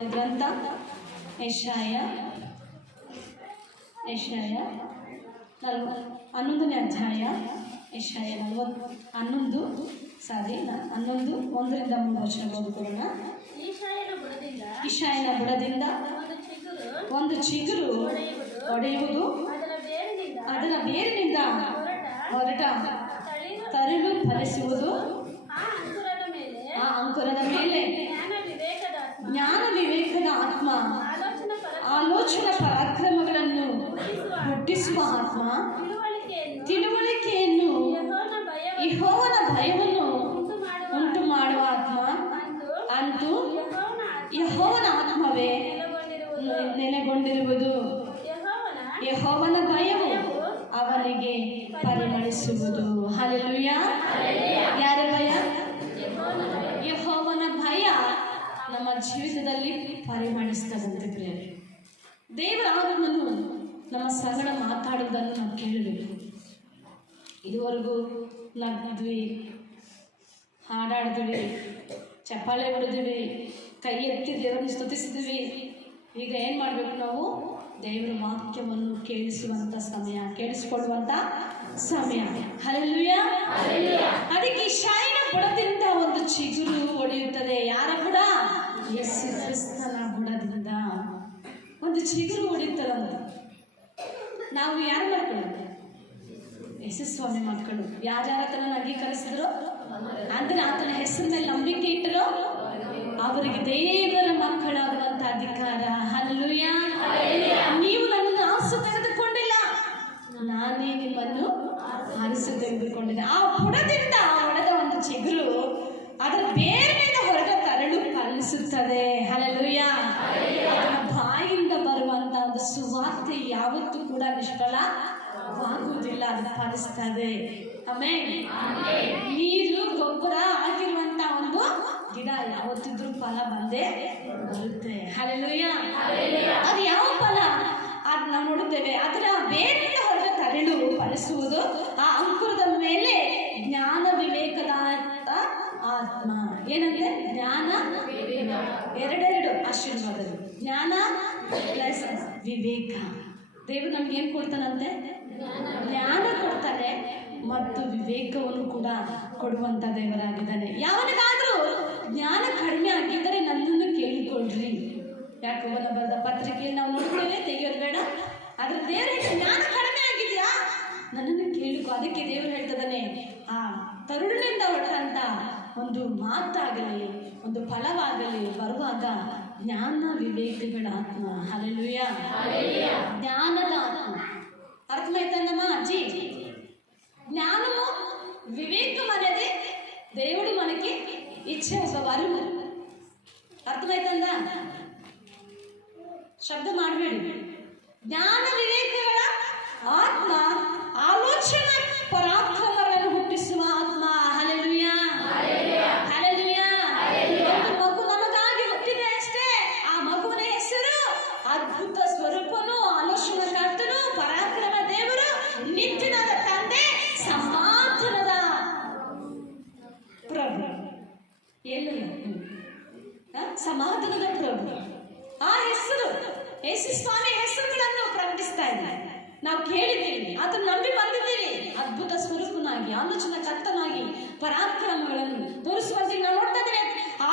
ಗ್ರಂಥ ಯೆಶಾಯ 11ನೇ ಅಧ್ಯಾಯ ಯೆಶಾಯ 11 1ರಿಂದ 3 ವಚನ ಓದಿಕೊಳ್ಳೋಣ. ಇಷಾಯನ ಬುಡದಿಂದ ಒಂದು ಚಿಗುರು ಒಡೆಯುವುದು, ಅದರ ಬೇರಿನಿಂದ ಹೊರಟ ತಳಿರು ಫಲಿಸುವುದು. ಆ ಅಂಕುರದ ಮೇಲೆ ಜ್ಞಾನ ವಿವೇಕದ ಆತ್ಮ, ಆಲೋಚನಾ ಪರಾಕ್ರಮಗಳನ್ನು ಹುಟ್ಟಿಸುವ ಆತ್ಮ, ತಿಳುವಳಿಕೆಯನ್ನು, ಯೆಹೋವನ ಭಯವನ್ನು ಉಂಟು ಮಾಡುವ ಆತ್ಮ, ಅಂತೂ ಯೆಹೋವನ ಆತ್ಮವೇ ನೆಲೆಗೊಂಡಿರುವುದು. ಯೆಹೋವನ ಭಯವು ಅವನಿಗೆ ಪರಿಮಳಿಸುವುದು. ಹಲ್ಲೆಲೂಯಾ. ಯಾರ ಭಯ? ಯೆಹೋವನ ಭಯ ನಮ್ಮ ಜೀವಿತದಲ್ಲಿ ಪರಿಮಳಿಸ್ತದಂತೆ ಪ್ರಿಯರೇ. ದೇವರ ಆತ್ಮನು ನಮ್ಮ ಸಂಗಡ ಮಾತಾಡುವುದನ್ನು ನಾವು ಕೇಳಬೇಕು. ಇದುವರೆಗೂ ನಗ್ದಿದ್ವಿ, ಹಾಡಾಡಿದ್ವಿ, ಚಪ್ಪಾಳೆ ಹೊಡೆದ್ವಿ, ಕೈ ಎತ್ತಿ ದೇವರನ್ನು ಸ್ತುತಿಸಿದ್ವಿ. ಈಗ ಏನು ಮಾಡಬೇಕು? ನಾವು ದೇವರ ವಾಕ್ಯವನ್ನು ಕೇಳಿಸಿಕೊಳ್ಳುವಂಥ ಸಮಯ. ಹಲ್ಲೆಲೂಯಾ. ಅದಕ್ಕೆ ಇಷಾಯನ ಬುಡದಿಂದ ಒಂದು ಚಿಗುರು ಒಡೆಯುತ್ತದೆ. ಯಾರ ಬುಡ? ಯೇಸು ಕ್ರಿಸ್ತನ ಬುಡದಿಂದ ಒಂದು ಚಿಗುರು ಒಡೆಯುತ್ತದಂತ. ನಾವು ಯಾರ ಮಕ್ಕಳು? ಯೇಸು ಸ್ವಾಮಿ ಮಕ್ಕಳು. ಯಾರ್ಯಾರ ಆತನ ಅಂಗೀಕರಿಸಿದ್ರು ಅಂದ್ರೆ ಆತನ ಹೆಸರಿನ ಮೇಲೆ ನಂಬಿಕೆ ಇಟ್ಟರು ಅವರಿಗೆ ದೇವರ ಮಕ್ಕಳಾಗುವಂತ ಅಧಿಕಾರ. ಹಲ್ಲೆಲೂಯಾ. ನೀವು ನನ್ನನ್ನು ಆರಿಸಿ ತೆಗೆದುಕೊಂಡಿಲ್ಲ, ನಾನೇ ನಿಮ್ಮನ್ನು ಆರಿಸಿ ತೆಗೆದುಕೊಂಡಿದ್ದೆ. ಆ ಬುಡದಿಂದ ಒಡೆದ ಒಂದು ಚಿಗುರು ಅದರ ಬೇರಿನಿಂದ ಹೊರಟ ತರಳು ಫಲಿಸುತ್ತದೆ. ಹಲ್ಲೆಲೂಯಾ. ಅದರ ಬಾಯಿಂದ ಬರುವಂತ ಒಂದು ಸುವಾರ್ತೆ ಯಾವತ್ತೂ ಕೂಡ ನಿಷ್ಫಲವಾಗುವುದಿಲ್ಲ, ಅದು ಫಲಿಸ್ತದೆ. ಆಮೇಲೆ ನೀರು ಗೊಬ್ಬರ ಆಗಿರುವಂತ ಒಂದು ಗಿಡ ಯಾವತ್ತಿದ್ರೂ ಫಲ ಬಂದೇ ಬರುತ್ತೆ. ಹಲ್ಲೆಲೂಯಾ. ಅದು ಯಾವ ಫಲ? ಅದು ನಾವು ನೋಡುತ್ತೇವೆ. ಅದರ ಬೇರಿನಿಂದ ಹೊರಟ ತರಳು ಫಲಿಸುವುದು. ಆ ಅಂಕುರದ ಮೇಲೆ ಜ್ಞಾನ ವಿವೇಕದ ಆತ್ಮ. ಏನಂತೆ? ಜ್ಞಾನ, ಎರಡೆರಡು ಆಶೀರ್ವಾದಗಳು. ಜ್ಞಾನ ಪ್ಲಸ್ ವಿವೇಕ. ದೇವರು ನಮ್ಗೆ ಏನು ಕೊಡ್ತಾನಂತೆ? ಜ್ಞಾನ ಕೊಡ್ತಾನೆ ಮತ್ತು ವಿವೇಕವನ್ನು ಕೂಡ ಕೊಡುವಂತ ದೇವರಾಗಿದ್ದಾನೆ. ಯಾವನಿಗಾದ್ರೂ ಜ್ಞಾನ ಕಡಿಮೆ ಆಗಿದ್ದರೆ ನನ್ನನ್ನು ಕೇಳಿಕೊಳ್ಳ್ರಿ. ಯಾಕೋಬನ ಬರೆದ ಪತ್ರಿಕೆಯಲ್ಲಿ ನಾವು ನೋಡ್ತೇವೆ, ತೆಗೆಯೋದು ಬೇಡ. ಆದ್ರೆ ದೇವರು ಜ್ಞಾನ ಕಡಿಮೆ ಆಗಿದ್ಯಾ, ನನ್ನನ್ನು ಕೇಳಿಕೊ. ಅದಕ್ಕೆ ದೇವರು ಹೇಳ್ತದಾನೆ, ಆ ತರುಣಿನಿಂದ ಹೊರಟಂತ ಒಂದು ಮಾತಾಗಲಿ, ಒಂದು ಫಲವಾಗಲಿ ಬರುವಾಗ ಜ್ಞಾನ ವಿವೇಕಗಳ ಆತ್ಮ. ಹಲ್ಲೆಲೂಯಾ. ಜ್ಞಾನದ ಆತ್ಮ. అర్థమైతుందమ్మా అజ్జి? జ్ఞానము వివేకం అనేది దేవుడు మనకి ఇచ్చే ఒక వరము. అర్థమైతుందా? ಶಬ್ದ ಮಾಡಬೇಡಿ. ಜ್ಞಾನ ವಿವೇಕಗಳ ಆತ್ಮ, ಆಲೋಚನ ಪರಾಕ್ರಮಗಳನ್ನು ಹುಟ್ಟಿಸುವ ಆತ್ಮ. ಹಲ್ಲೆಲೂಯಾ. ಹಲ್ಲೆಲೂಯಾ. ಒಂದು ಮಗು ನಮಗಾಗಿ ಹುಟ್ಟಿದೆ ಅಷ್ಟೇ. ಆ ಮಗುವಿನ ಹೆಸರು ಅದ್ಭುತ ಸ್ವರೂಪನು, ಆಲೋಚನಕರ್ತನು, ಪರಾಕ್ರಮ ದೇವರು, ನಿತ್ಯನಾದ ತಂದೆ, ಸಮಾಧಾನದ ಪ್ರಭು. ಏನು? ಸಮಾಧಾನದ ಪ್ರಭು. ಆ ಹೆಸರು ಯೇಸು ಸ್ವಾಮಿ ಹೆಸರುಗಳನ್ನು ಪ್ರಕಟಿಸ್ತಾ ಇದ್ದಾರೆ. ನಾವು ಕೇಳಿದ್ದೀವಿ, ಅದನ್ನು ನಂಬಿ ಬಂದಿದ್ದೀವಿ. ಅದ್ಭುತ ಸ್ವರೂಪನಾಗಿ, ಆಲೋಚನಕರ್ತನಾಗಿ, ಪರಾಕ್ರಮಗಳನ್ನು ತೋರಿಸುವಂತೆ ನಾವು ನೋಡ್ತಾ ಇದ್ದೇವೆ.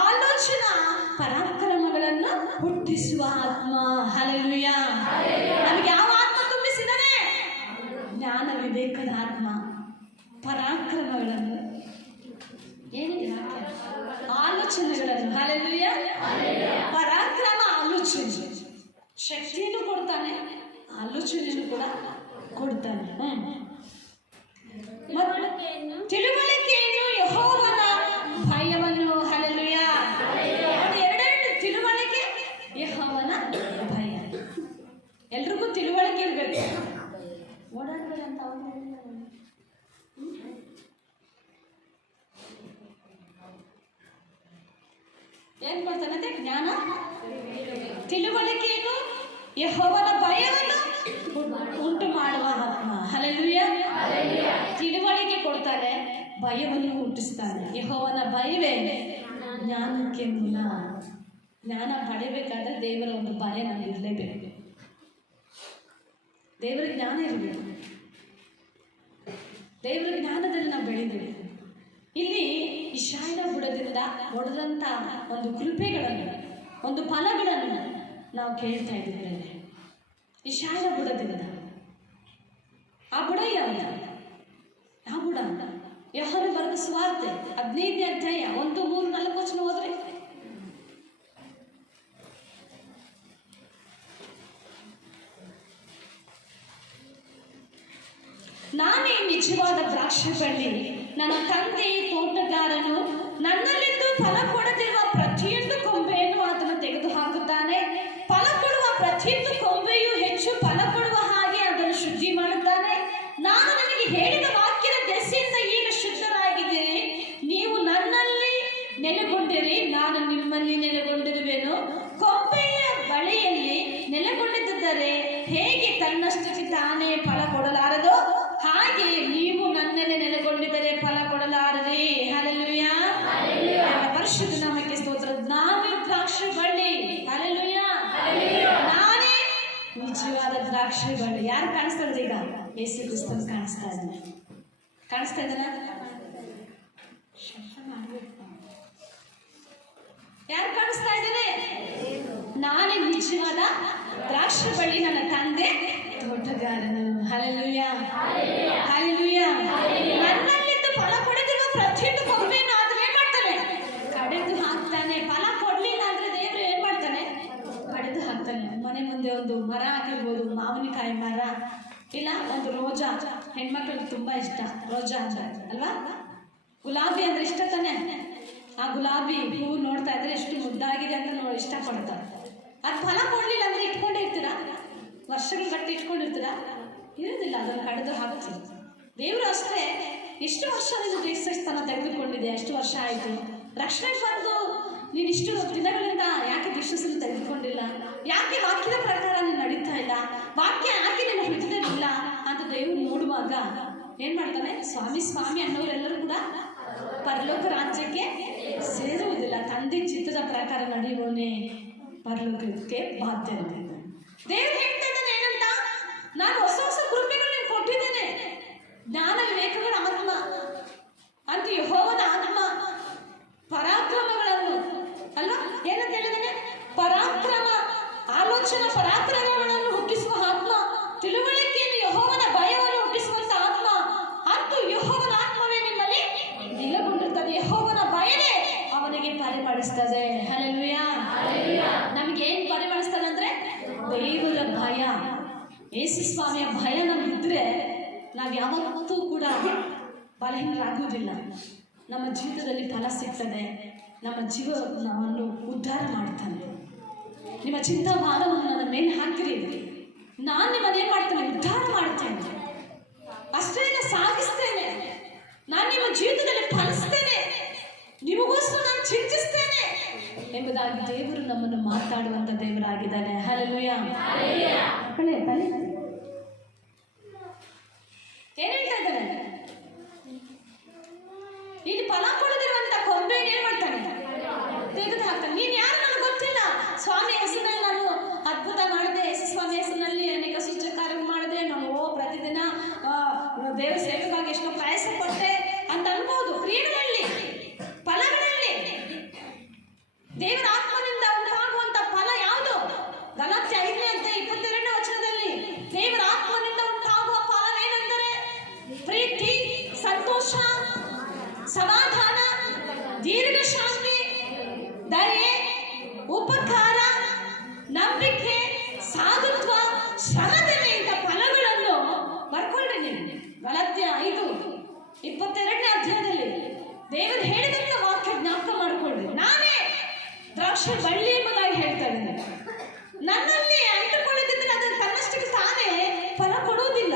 ಆಲೋಚನಾ ಪರಾಕ್ರಮಗಳನ್ನು ಹುಟ್ಟಿಸುವ ಆತ್ಮ. ಹಲ್ಲೆಲೂಯಾ. ನಮಗೆ ಯಾವ ಆತ್ಮ ತುಂಬಿಸಿದರೆ? ಜ್ಞಾನ ವಿವೇಕದ ಆತ್ಮ, ಪರಾಕ್ರಮಗಳನ್ನು, ಏನಿದೆ ಆಲೋಚನೆಗಳನ್ನು. ಹಲ್ಲೆಲೂಯಾ. ಪರಾಕ್ರಮ, ಆಲೋಚನೆ, ಶಕ್ತಿಯನ್ನು ಕೊಡ್ತಾನೆ, ಆಲೋಚನೆಯನ್ನು ಕೂಡ ಕೊಡ್ತಾನೆ. ತಿಳುವಳಿಕೆಯನ್ನು, ಯೆಹೋವನ ಭಯವನ್ನು. ಹಲ್ಲೆಲೂಯಾ. ಎರಡೆರಡು ತಿಳುವಳಿಕೆ, ಯೆಹೋವನ ಭಯ. ಎಲ್ರಿಗೂ ತಿಳುವಳಿಕೆ ಇರಬೇಕು. ಓಡಾಡಬೇಡ ಅಂತ ಅವ್ರು ಏನ್ ಮಾಡ್ತಾನಂತೆ? ಜ್ಞಾನ, ತಿಳುವಳಿಕೆಯನ್ನು, ಯೆಹೋವನ ಭಯವನ್ನು ಉಂಟು ಮಾಡುವ ಆತ್ಮ. ಹಲ್ಲೆಲೂಯಾ. ತಿಳುವಳಿಕೆ ಕೊಡ್ತಾನೆ, ಭಯವನ್ನು ಹುಟ್ಟಿಸ್ತಾನೆ. ಯೆಹೋವನ ಭಯವೇ ಜ್ಞಾನಕ್ಕೆ ಮೂಲ. ಜ್ಞಾನ ಪಡಿಬೇಕಾದ್ರೆ ದೇವರ ಒಂದು ಭಯ ನಮ್ಗೆ ಇರಲೇಬೇಕು. ದೇವರ ಜ್ಞಾನ ಇರಬೇಕು. ದೇವರ ಜ್ಞಾನದಲ್ಲಿ ನಾವು ಬೆಳಿಬೇಕು. ಇಲ್ಲಿ ಇಷಾಯನ ಬುಡದಿಂದ ಹೊಡೆದಂಥ ಒಂದು ಕೃಪೆಗಳನ್ನು, ಒಂದು ಫಲಗಳನ್ನು ನಾವು ಕೇಳ್ತಾ ಇದ್ದೀವಿ. ಇಷಾಯನ ಬುಡದಿಂದ ಆ ಬುಡ ಯಾವುದು? ಆ ಬುಡ ಯೋಹಾನ ಬರೆದ ಸುವಾರ್ತೆ 15ನೇ ಅಧ್ಯಾಯ 1, 3, 4 ವಚನ ಹೋದ್ರೆ, ನಾನೇ ನಿಜವಾದ ದ್ರಾಕ್ಷಿ ಬಳ್ಳಿ, ನನ್ನ ತಂದೆ ತೋಟಗಾರನು. ನನ್ನಲ್ಲಿದ್ದು ಫಲ ಕೊಡದಿರುವ ಪ್ರತಿಯೊಂದು ಕೊಂಬೆಯನ್ನು ಆತನು ತೆಗೆದು ಹಾಕುತ್ತಾನೆ. ಫಲ ಕೊಡುವ ಪ್ರತಿಯೊಂದು ಕೊಂಬೆಯು ಹೆಚ್ಚು ಫಲ ಕೊಡುವ ಹಾಗೆ ಅದನ್ನು ಶುದ್ಧಿ ಮಾಡುತ್ತಾನೆ. ನಾನು ನಿಮಗೆ ಹೇಳಿದ ವಾಕ್ಯದ ದೆಸೆಯಿಂದ ಈಗ ಶುದ್ಧರಾಗಿದ್ದೀರಿ. ನೀವು ನನ್ನಲ್ಲಿ ನೆಲೆಗೊಂಡಿರಿ, ನಾನು ನಿಮ್ಮಲ್ಲಿ ನೆಲೆಗೊಂಡಿರುವೆನು. ಕೊಂಬೆಯ ಬಳಿಯಲ್ಲಿ ನೆಲೆಗೊಂಡಿದ್ದರೆ ಹೇಗೆ ತನ್ನಷ್ಟಕ್ಕೆ ತಾನೇ ಫಲ ಕೊಡಲಾರದೋ, ಹಾಗೆ ನೀವು ನನ್ನಲ್ಲಿ ನೆಲೆಗೊಂಡಿದ್ದರೆ ಫಲ ಕೊಡಲಾರದೆ. ಹಲ್ಲೆಲೂಯಾ. ಪರಿಶುದ್ಧ ನಾಮಕ್ಕೆ ಸ್ತೋತ್ರ. ನಾವೇ ದ್ರಾಕ್ಷಿ ಬಳ್ಳಿ. ಹಲ್ಲೆಲೂಯಾ. ನಾನೇ ನಿಜವಾದ ದ್ರಾಕ್ಷಿ ಬಳ್ಳಿ. ಯಾರು ಕಾಣಿಸ್ತಾ ಇದ್ದಾರೆ ಈಗ? ಯೇಸು ಕ್ರಿಸ್ತನ್ ಕಾಣಿಸ್ತಾ ಇದ್ದಾನೆ. ಕಾಣಿಸ್ತಾ ಇದ್ದಾನೆ? ಯಾರು ಕಾಣಿಸ್ತಾ ಇದ್ದಾರೆ? ನಾನೇ ನಿಜವಾದ ದ್ರಾಕ್ಷಿ ಬಳ್ಳಿ, ನನ್ನ ತಂದೆ ತೋಟಗಾರನು. ಹಲ್ಲೆಲೂಯಾ. ಹಲ್ಲೆಲೂಯಾ. ನನ್ನಲ್ಲಿದ್ದು ಫಲ ಕೊಡದಿರುವ ಪ್ರತಿಯೊಂದು ಕೊಂಬೆಯನ್ನು ಆತನು ಏನ್ ಮಾಡ್ತಾನೆ? ಕಡಿದು ಹಾಕ್ತಾನೆ. ಫಲ ಕೊಡ್ಲಿಲ್ಲ ಅಂದ್ರೆ ದೇವರು ಏನ್ ಮಾಡ್ತಾನೆ? ಕಡಿದು ಹಾಕ್ತಾನೆ. ಮನೆ ಮುಂದೆ ಒಂದು ಮರ ಆಗಿರ್ಬೋದು, ಮಾವಿನಕಾಯಿ ಮರ, ಇಲ್ಲ ಒಂದು ರೋಜಾ. ಹೆಣ್ಮಕ್ಳಿಗೆ ತುಂಬಾ ಇಷ್ಟ ರೋಜಾ ಅಂದ್ರೆ ಅಲ್ವಾ? ಗುಲಾಬಿ ಅಂದ್ರೆ ಇಷ್ಟ ತಾನೆ? ಆ ಗುಲಾಬಿ ಹೂವು ನೋಡ್ತಾ ಇದ್ರೆ ಎಷ್ಟು ಮುದ್ದಾಗಿದೆ ಅಂತ ಇಷ್ಟಪಡ್ತಾರೆ. ಅದು ಫಲ ಕೊಡ್ಲಿಲ್ಲ ಅಂದ್ರೆ ಇಟ್ಕೊಂಡೇ ಇರ್ತೀರಾ? ವರ್ಷಗಳು ಗಟ್ಟಿ ಇಟ್ಕೊಂಡಿರ್ತೀರಾ? ಇರೋದಿಲ್ಲ. ಅದನ್ನು ಕಡಿದು ಹಾಕ್ತೀವಿ. ದೇವರು ಅಷ್ಟೇ. ಎಷ್ಟು ವರ್ಷ ನೀನು ದೀಕ್ಷಾಸ್ಥಾನ ತೆಗೆದುಕೊಂಡಿದೆ? ಎಷ್ಟು ವರ್ಷ ಆಯಿತು? ರಕ್ಷಣೆಗೆ ಬಂದು ನೀನು ಇಷ್ಟು ದಿನಗಳಿಂದ ಯಾಕೆ ದೀಕ್ಷಾಸ್ಥಾನ ತೆಗೆದುಕೊಂಡಿಲ್ಲ? ಯಾಕೆ ವಾಕ್ಯದ ಪ್ರಕಾರ ನೀನು ನಡೀತಾ ಇಲ್ಲ? ವಾಕ್ಯ ಯಾಕೆ ನೀನು ಹಿಡಿದಿಲ್ಲ ಅಂತ ದೇವರು ನೋಡುವಾಗ ಏನ್ ಮಾಡ್ತಾನೆ? ಸ್ವಾಮಿ ಸ್ವಾಮಿ ಅನ್ನೋರೆಲ್ಲರೂ ಕೂಡ ಪರಲೋಕ ರಾಜ್ಯಕ್ಕೆ ಸೇರುವುದಿಲ್ಲ. ತಂದೆ ಚಿತ್ತದ ಪ್ರಕಾರ ನಡೆಯುವವನೇ ಪರಲೋಕಕ್ಕೆ ಬಾಧ್ಯವಾಗಿದ್ದಾನೆ. ದೇವರು ಹೇಳ್ತಾ ಇದ್ದಾನೆ ಏನಂತ? ನಾನು ಹೊಸ ಹೊಸ ಕೃಪೆಗಳು ನೀನು ಕೊಟ್ಟಿದ್ದೇನೆ. ಜ್ಞಾನ ವಿವೇಕಗಳ ಆತ್ಮ ಅಂತ ಯೆಹೋವನ ಆತ್ಮ, ಪರಾಕ್ರಮಗಳನ್ನು ಅಲ್ವಾ ಏನಂತ ಹೇಳಿದ್ದೇನೆ? ಪರಾಕ್ರಮ, ಆಲೋಚನಾ ಪರಾಕ್ರಮಗಳನ್ನು ಹುಟ್ಟಿಸುವ ಆತ್ಮ, ತಿಳುವಳಿಕೆಯನ್ನು, ಯೆಹೋವನ ಭಯವನ್ನು ಹುಟ್ಟಿಸುವಂತ ಆತ್ಮ. ಅಂತೂ ಯೆಹೋವನ ಆತ್ಮವೇ ನಿಮ್ಮಲ್ಲಿ ನೆಲೆಗೊಂಡಿರ್ತದೆ. ಯೆಹೋವನ ಭಯವೇ ಅವನಿಗೆ ಪರಿಮಳಿಸ್ತದೆ. ಹಲ್ಲೆಲೂಯಾ. ನಮಗೆ ಏನ್ ಪರಿಮಳಿಸ್ತದೆ ಅಂದ್ರೆ ದೇವರ ಭಯ. ಯೇಸು ಸ್ವಾಮಿಯ ಭಯ ನಮಗಿದ್ರೆ ನಾವು ಯಾವತ್ತೂ ಕೂಡ ಬಲಹೀನರಾಗುವುದಿಲ್ಲ. ನಮ್ಮ ಜೀವಿತದಲ್ಲಿ ಫಲ ಸಿಗ್ತದೆ. ನಮ್ಮ ಜೀವನವನ್ನು ಉದ್ಧಾರ ಮಾಡ್ತಾನೆ. ನಿಮ್ಮ ಚಿಂತಾಭಾರವನ್ನು ನನ್ನ ಮೇಲೆ ಹಾಕಿರಿ, ನಾನು ನಿಮ್ಮನ್ನೇನು ಮಾಡ್ತೇನೆ? ಉದ್ಧಾರ ಮಾಡ್ತೇನೆ. ಅಷ್ಟೇ ಸಾಗಿಸ್ತೇನೆ. ನಾನು ನಿಮ್ಮ ಜೀವಿತದಲ್ಲಿ ಫಲಿಸ್ತೇನೆ. ನಿಮಗೋಸ್ಕರ ನಾನು ಚಿಂತಿಸ್ತೇನೆ ಎಂಬುದಾಗಿ ದೇವರು ನಮ್ಮನ್ನು ಮಾತಾಡುವಂತ ದೇವರಾಗಿದ್ದಾನೆ. ಹಲ್ಲೆಲೂಯಾ. ಮಕ್ಕಳೇ ತಲೆ ಏನ್ ಹೇಳ್ತಾ ಇದ್ದಾನೆ? ಇಲ್ಲಿ ಫಲ ಕೊಡದಿರುವಂತ ಕೊಂಬೆಯನ್ನು ಏನ್ ಮಾಡ್ತಾನೆ? ತೆಗೆದು ಹಾಕ್ತಾನೆ. ನೀನ್ ಯಾರು ನನಗೆ ಗೊತ್ತಿಲ್ಲ. ಸ್ವಾಮಿ ಹೆಸರಿನಲ್ಲಿ ನಾನು ಅದ್ಭುತ ಮಾಡಿದೆ, ಯೇಸು ಸ್ವಾಮಿ ಹೆಸರಿನಲ್ಲಿ ಅನೇಕ ಸೂಚಕ ಕಾರ್ಯ ಮಾಡಿದೆ, ನಾನು ಪ್ರತಿದಿನ ದೇವರ ಸೇವೆಗಾಗಿ ಎಷ್ಟೋ ಪ್ರಯಾಸ ಪಟ್ಟೆ ಅಂತ ಅನ್ಬೋದು. ಕ್ರಿಯೆಗಳಲ್ಲಿ, ಫಲಗಳಲ್ಲಿ ದೇವರ ಆತ್ಮನಿಂದ ಉಂಟಾಗುವಂತ ಫಲ ಯಾವುದು? ಗಲಾತ್ಯ 5ನೇ ಅಧ್ಯಾಯ 22ನೇ ವಚನದಲ್ಲಿ ದೇವರ ಆತ್ಮನಿಂದ ಉಂಟಾಗುವ ಫಲವೇನೆಂದರೆ ಪ್ರೀತಿ, ಸಂತೋಷ, ಸಮಾಧಾನ, ದೀರ್ಘ ಶಾಂತಿ, ದಯೆ, ಉಪಕಾರ, ನಂಬಿಕೆ, ಸಾಧುತ್ವ, ಶ್ರಮದಿನ. ಇಂಥ ಫಲಗಳನ್ನು ಬರ್ಕೊಳ್ಳಿ ನೀವು. ಗಲಾತ್ಯ 5:22ನೇ ಅಧ್ಯಾಯದಲ್ಲಿ ದೇವರು ಹೇಳಿದಂತ ವಾಕ್ಯ ಜ್ಞಾಪಕ ಮಾಡಿಕೊಳ್ಳಿ. ನಾನೇ ದ್ರಾಕ್ಷಿ ಬಳ್ಳಿ ಎಂಬುದಾಗಿ ಹೇಳ್ತಾ ಇದ್ದೇನೆ. ನನ್ನಲ್ಲಿ ಅಂಟುಕೊಳ್ಳದಿದ್ದರೆ ಅದು ತನ್ನಷ್ಟಕ್ಕೆ ತಾನೇ ಫಲ ಕೊಡುವುದಿಲ್ಲ.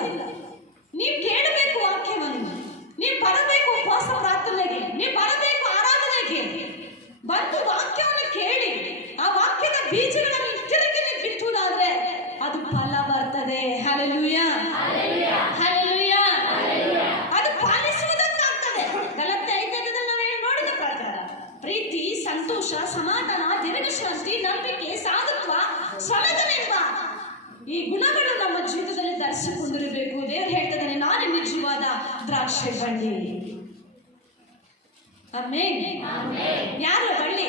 ನೀವು ಕೇಳಬೇಕು ವಾಕ್ಯವನ್ನು, ನೀವು ಬರಬೇಕು ಉಪವಾಸ ಪ್ರಾರ್ಥನೆಗೆ, ನೀವು ಬರಬೇಕು ಆರಾಧನೆಗೆ. ಬಂದು ವಾಕ್ಯವನ್ನು ಕೇಳಿ ಆ ವಾಕ್ಯದ ಬೀಜಗಳನ್ನು ಇತರಕ್ಕೆ ನೀವು ಬಿತ್ತುವುದಾದ್ರೆ ಅದು ಫಲ ಬರ್ತದೆ. ಹಲ್ಲೆಲೂಯಾ. ಹಲ್ಲೆಲೂಯಾ. ಅದು ಪಾಲಿಸುವುದಕ್ಕಾಗ್ತದೆ. ಗಲಾತ್ಯ 5:22 ನಾವು ನೋಡಿದ ಪ್ರಕಾರ ಪ್ರೀತಿ, ಸಂತೋಷ, ಸಮಾಧಾನ, ದೀರ್ಘ ಶಾಂತಿ, ಈ ಗುಣಗಳು ನಮ್ಮ ಜೀವಿತದಲ್ಲಿ ಧರಿಸಿಕೊಂಡಿರಬೇಕು. ದೇವರು ಹೇಳ್ತಿದ್ದಾನೆ, ನಾನೇ ನಿಜವಾದ ದ್ರಾಕ್ಷಿ ಬಳ್ಳಿ. ಆಮೆನ್. ಯಾರು ಬಳ್ಳಿ?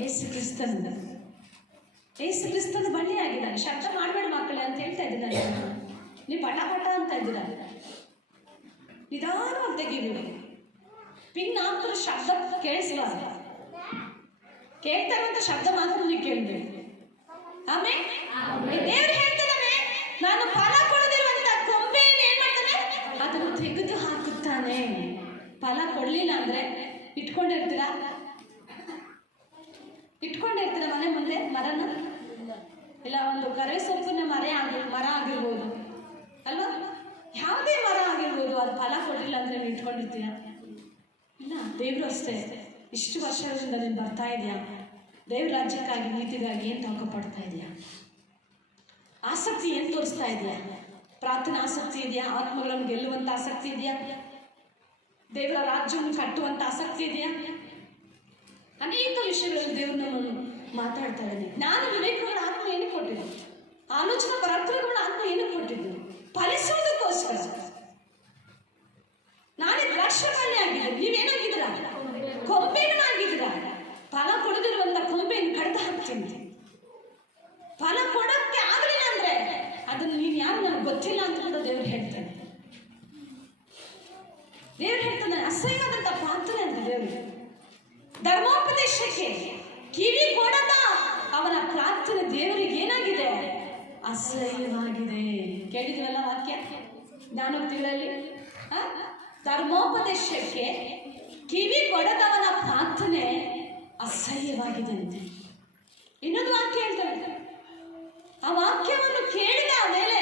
ಯೇಸು ಕ್ರಿಸ್ತನು. ಯೇಸು ಕ್ರಿಸ್ತನು ಬಳ್ಳಿ ಆಗಿದ್ದಾನೆ. ಶಬ್ದ ಮಾಡಬೇಡ ಮಕ್ಕಳೇ ಅಂತ ಹೇಳ್ತಾ ಇದ್ದಾರೆ. ನೀವು ಪಟ ಪಟ ಅಂತ ಇದ್ದೀರ. ನಿಧಾನವಾಗಿ ತೆಗಿಬೇಡಿ. ಪಿನ್ ಹಾಕಿದ್ರೆ ಶಬ್ದ ಕೇಳಿಸಬಾರ್ದು. ಕೇಳ್ತಾರಂತ ಶಬ್ದ ಮಾತ್ರ ನೀವು ಕೇಳಬೇಕು. ಆಮೇಲೆ ದೇವರು ಹೇಳ್ತಿದ್ದಾನೆ, ನಾನು ಫಲ ಕೊಡದಿರುವಂತ ಕೊಂಬೆಯನ್ನು ಏನ್ ಮಾಡ್ತಾನೆ? ಅದನ್ನು ತೆಗೆದು ಹಾಕುತ್ತಾನೆ. ಫಲ ಕೊಡ್ಲಿಲ್ಲ ಅಂದ್ರೆ ಇಟ್ಕೊಂಡಿರ್ತೀರಾ ಮನೆ ಮುಂದೆ ಮರನ, ಇಲ್ಲ ಒಂದು ಕರೆ ಸೊಪ್ಪಿನ ಮರ ಆಗಿರ್ಬೋದು ಅಲ್ವಾ, ಯಾವುದೇ ಮರ ಆಗಿರ್ಬೋದು, ಅದು ಫಲ ಕೊಡಲಿಲ್ಲ ಅಂದ್ರೆ ನೀವು ಇಟ್ಕೊಂಡಿರ್ತೀರಾ? ಇಲ್ಲ. ದೇವರು ಅಷ್ಟೇ. ಇಷ್ಟು ವರ್ಷಗಳಿಂದ ನೀನು ಬರ್ತಾ ಇದೆಯಾ? ದೇವ್ರ ರಾಜ್ಯಕ್ಕಾಗಿ, ನೀತಿಗಾಗಿ ಏನು ತಗೊಂಡು ಪಡ್ತಾ ಇದೆಯಾ? ಆಸಕ್ತಿ ಏನು ತೋರಿಸ್ತಾ ಇದೆಯಾ? ಪ್ರಾರ್ಥನಾ ಆಸಕ್ತಿ ಇದೆಯಾ? ಆತ್ಮಗಳನ್ನು ಗೆಲ್ಲುವಂಥ ಆಸಕ್ತಿ ಇದೆಯಾ? ದೇವರ ರಾಜ್ಯವನ್ನು ಕಟ್ಟುವಂಥ ಆಸಕ್ತಿ ಇದೆಯಾ? ಅನೇಕ ವಿಷಯಗಳಲ್ಲಿ ದೇವರು ನಮ್ಮನ್ನು ಮಾತಾಡ್ತಾ ಇದ್ದಾನೆ. ನಾನು ವಿವೇಕಗಳ ಆತ್ಮ ಏನಕ್ಕೆ ಕೊಟ್ಟಿದ್ದೆ? ಆಲೋಚನಾ ಪರಾಕ್ರಮಗಳ ಆತ್ಮ ಏನಕ್ಕೆ ಕೊಟ್ಟಿದ್ದು? ಫಲಿಸುವುದಕ್ಕೋಸ್ಕರ. ನಾನೇ ದ್ರಾಕ್ಷಬಳ್ಳಿ ಆಗಿದ್ದೆ, ನೀವೇನಾಗಿದ್ದೀರಾ? ಕೊಂಬೆಗಳಾಗಿದ್ದೀರಾ. ಫಲ ಕೊಡದಿರುವಂತ ಕೊಂಬೆಯನ್ನು ಕಡ್ದು ಹಾಕ್ತೀನಿ. ಫಲ ಕೊಡಕ್ಕೆ ಆಗಲಿಲ್ಲ ಅಂದ್ರೆ ಅದನ್ನು ನೀನು ಯಾರು ನನಗೆ ಗೊತ್ತಿಲ್ಲ ಅಂತ ಕೂಡ ದೇವ್ರು ಹೇಳ್ತಾನೆ. ದೇವ್ರು ಹೇಳ್ತಾನೆ, ಅಸಹ್ಯವಾದಂತ ಪಾತ್ರೆ ಅಂತ ದೇವರು. ಧರ್ಮೋಪದೇಶಕ್ಕೆ ಕಿವಿ ಕೊಡದ ಅವನ ಪ್ರಾರ್ಥನೆ ದೇವರಿಗೆ ಏನಾಗಿದೆ? ಅಸಹ್ಯವಾಗಿದೆ. ಕೇಳಿದ್ವಲ್ಲ ವಾಕ್ಯ ಜ್ಞಾನೋಕ್ತಿಗಳಲ್ಲಿ? ಧರ್ಮೋಪದೇಶಕ್ಕೆ ಕಿವಿ ಕೊಡದವನ ಪ್ರಾರ್ಥನೆ ಅಸಹ್ಯವಾಗಿದೆ ಅಂತೆ. ಇನ್ನೊಂದು ವಾಕ್ಯ ಹೇಳ್ತಾರೆ, ಆ ವಾಕ್ಯವನ್ನು ಕೇಳಿದ ಮೇಲೆ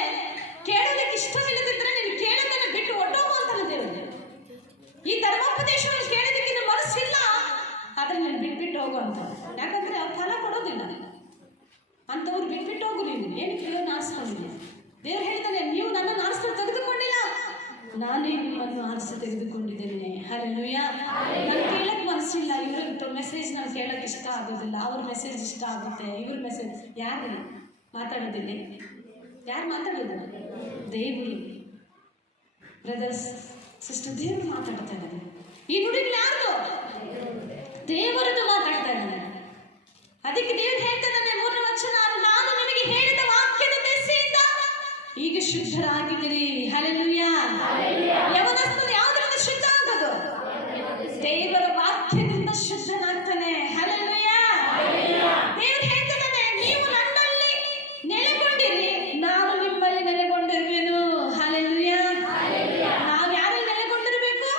ಕೇಳೋದಕ್ಕೆ ಇಷ್ಟವಿಲ್ಲದಿದ್ರೆ ನೀನು ಕೇಳೋದನ್ನು ಬಿಟ್ಟು ಹೊಟ್ಟೋಗು ಅಂತಾನೆ ದೇವರು. ಈ ಧರ್ಮೋಪದೇಶವನ್ನು ಕೇಳೋದಕ್ಕೆ ನಿನ್ನ ಮನಸ್ಸಿಲ್ಲ, ಆದ್ರೆ ನೀನು ಬಿಟ್ಬಿಟ್ಟು ಹೋಗು ಅಂತ. ಯಾಕಂದ್ರೆ ಆ ಫಲ ಕೊಡೋದಿಲ್ಲ ಅಂತವ್ರು ಬಿಟ್ಬಿಟ್ಟು ಹೋಗು. ನೀನು ಏನಕ್ಕೆ ದೇವ್ರನ್ನ ಆರಿಸ್ಕೊಂಡಿದ್ದೆ? ದೇವ್ರು ಹೇಳ್ತಾನೆ, ನೀವು ನನ್ನನ್ನು ಆರಿಸಿ ತೆಗೆದುಕೊಂಡಿಲ್ಲ, ನಾನೇ ನಿಮ್ಮನ್ನು ಆರಿಸಿ ತೆಗೆದುಕೊಂಡಿದ್ದೇನೆ. ಹಲ್ಲೆಲೂಯಾ. ನಾನು ಕೇಳಕ್ ಮನಸ್ಸಿಲ್ಲ, ಇವ್ರ ಮೆಸೇಜ್ ನಾನು ಕೇಳಕ್ ಇಷ್ಟ ಆಗೋದಿಲ್ಲ, ಅವ್ರ ಮೆಸೇಜ್ ಇಷ್ಟ ಆಗುತ್ತೆ, ಇವ್ರ ಮೆಸೇಜ್. ಯಾರು ಮಾತಾಡೋದಿಲ್ಲ? ಯಾರು ಮಾತಾಡೋದಿಲ್ಲ? ದೇವರು. ಬ್ರದರ್ಸ್ ಸಿಸ್ಟರ್, ದೇವರು ಮಾತಾಡ್ತಾ ಇದ್ದಾರೆ. ಈ ನುಡಿಗಳು ಯಾರ್ದು? ದೇವರದ್ದು ಮಾತಾಡ್ತಾ ಇದ್ದಾನೆ. ಅದಕ್ಕೆ ದೇವರು ಹೇಳ್ತಾನೆ, 3ನೇ ವಚನ, ನಾನು ನಿಮಗೆ ಹೇಳಿದ ವಾಕ್ಯದ ದೆಸೆಯಿಂದ ಈಗ ಶುದ್ಧರಾಗಿದ್ದೀರಿ. ಹಲ್ಲೆಲೂಯಾ. ಯವನಸ್ಥರು ಯಾವುದರಿಂದ ಶುದ್ಧ ಆಗೋದು? ದೇವರ ವಾಕ್ಯದಿಂದ ಶುದ್ಧನಾಗ್ತಾನೆ. ಹಲ್ಲೆಲೂಯಾ. ದೇವರು ಹೇಳ್ತಾನೆ, ನೀವು ನನ್ನಲ್ಲಿ ನೆಲೆಗೊಂಡಿರಿ, ನಾನು ನಿಮ್ಮಲ್ಲಿ ನೆಲೆಗೊಂಡಿರುವೆನು. ಹಲ್ಲೆಲೂಯಾ. ನಾವು ಯಾರಲ್ಲಿ ನೆಲೆಗೊಂಡಿರಬೇಕು?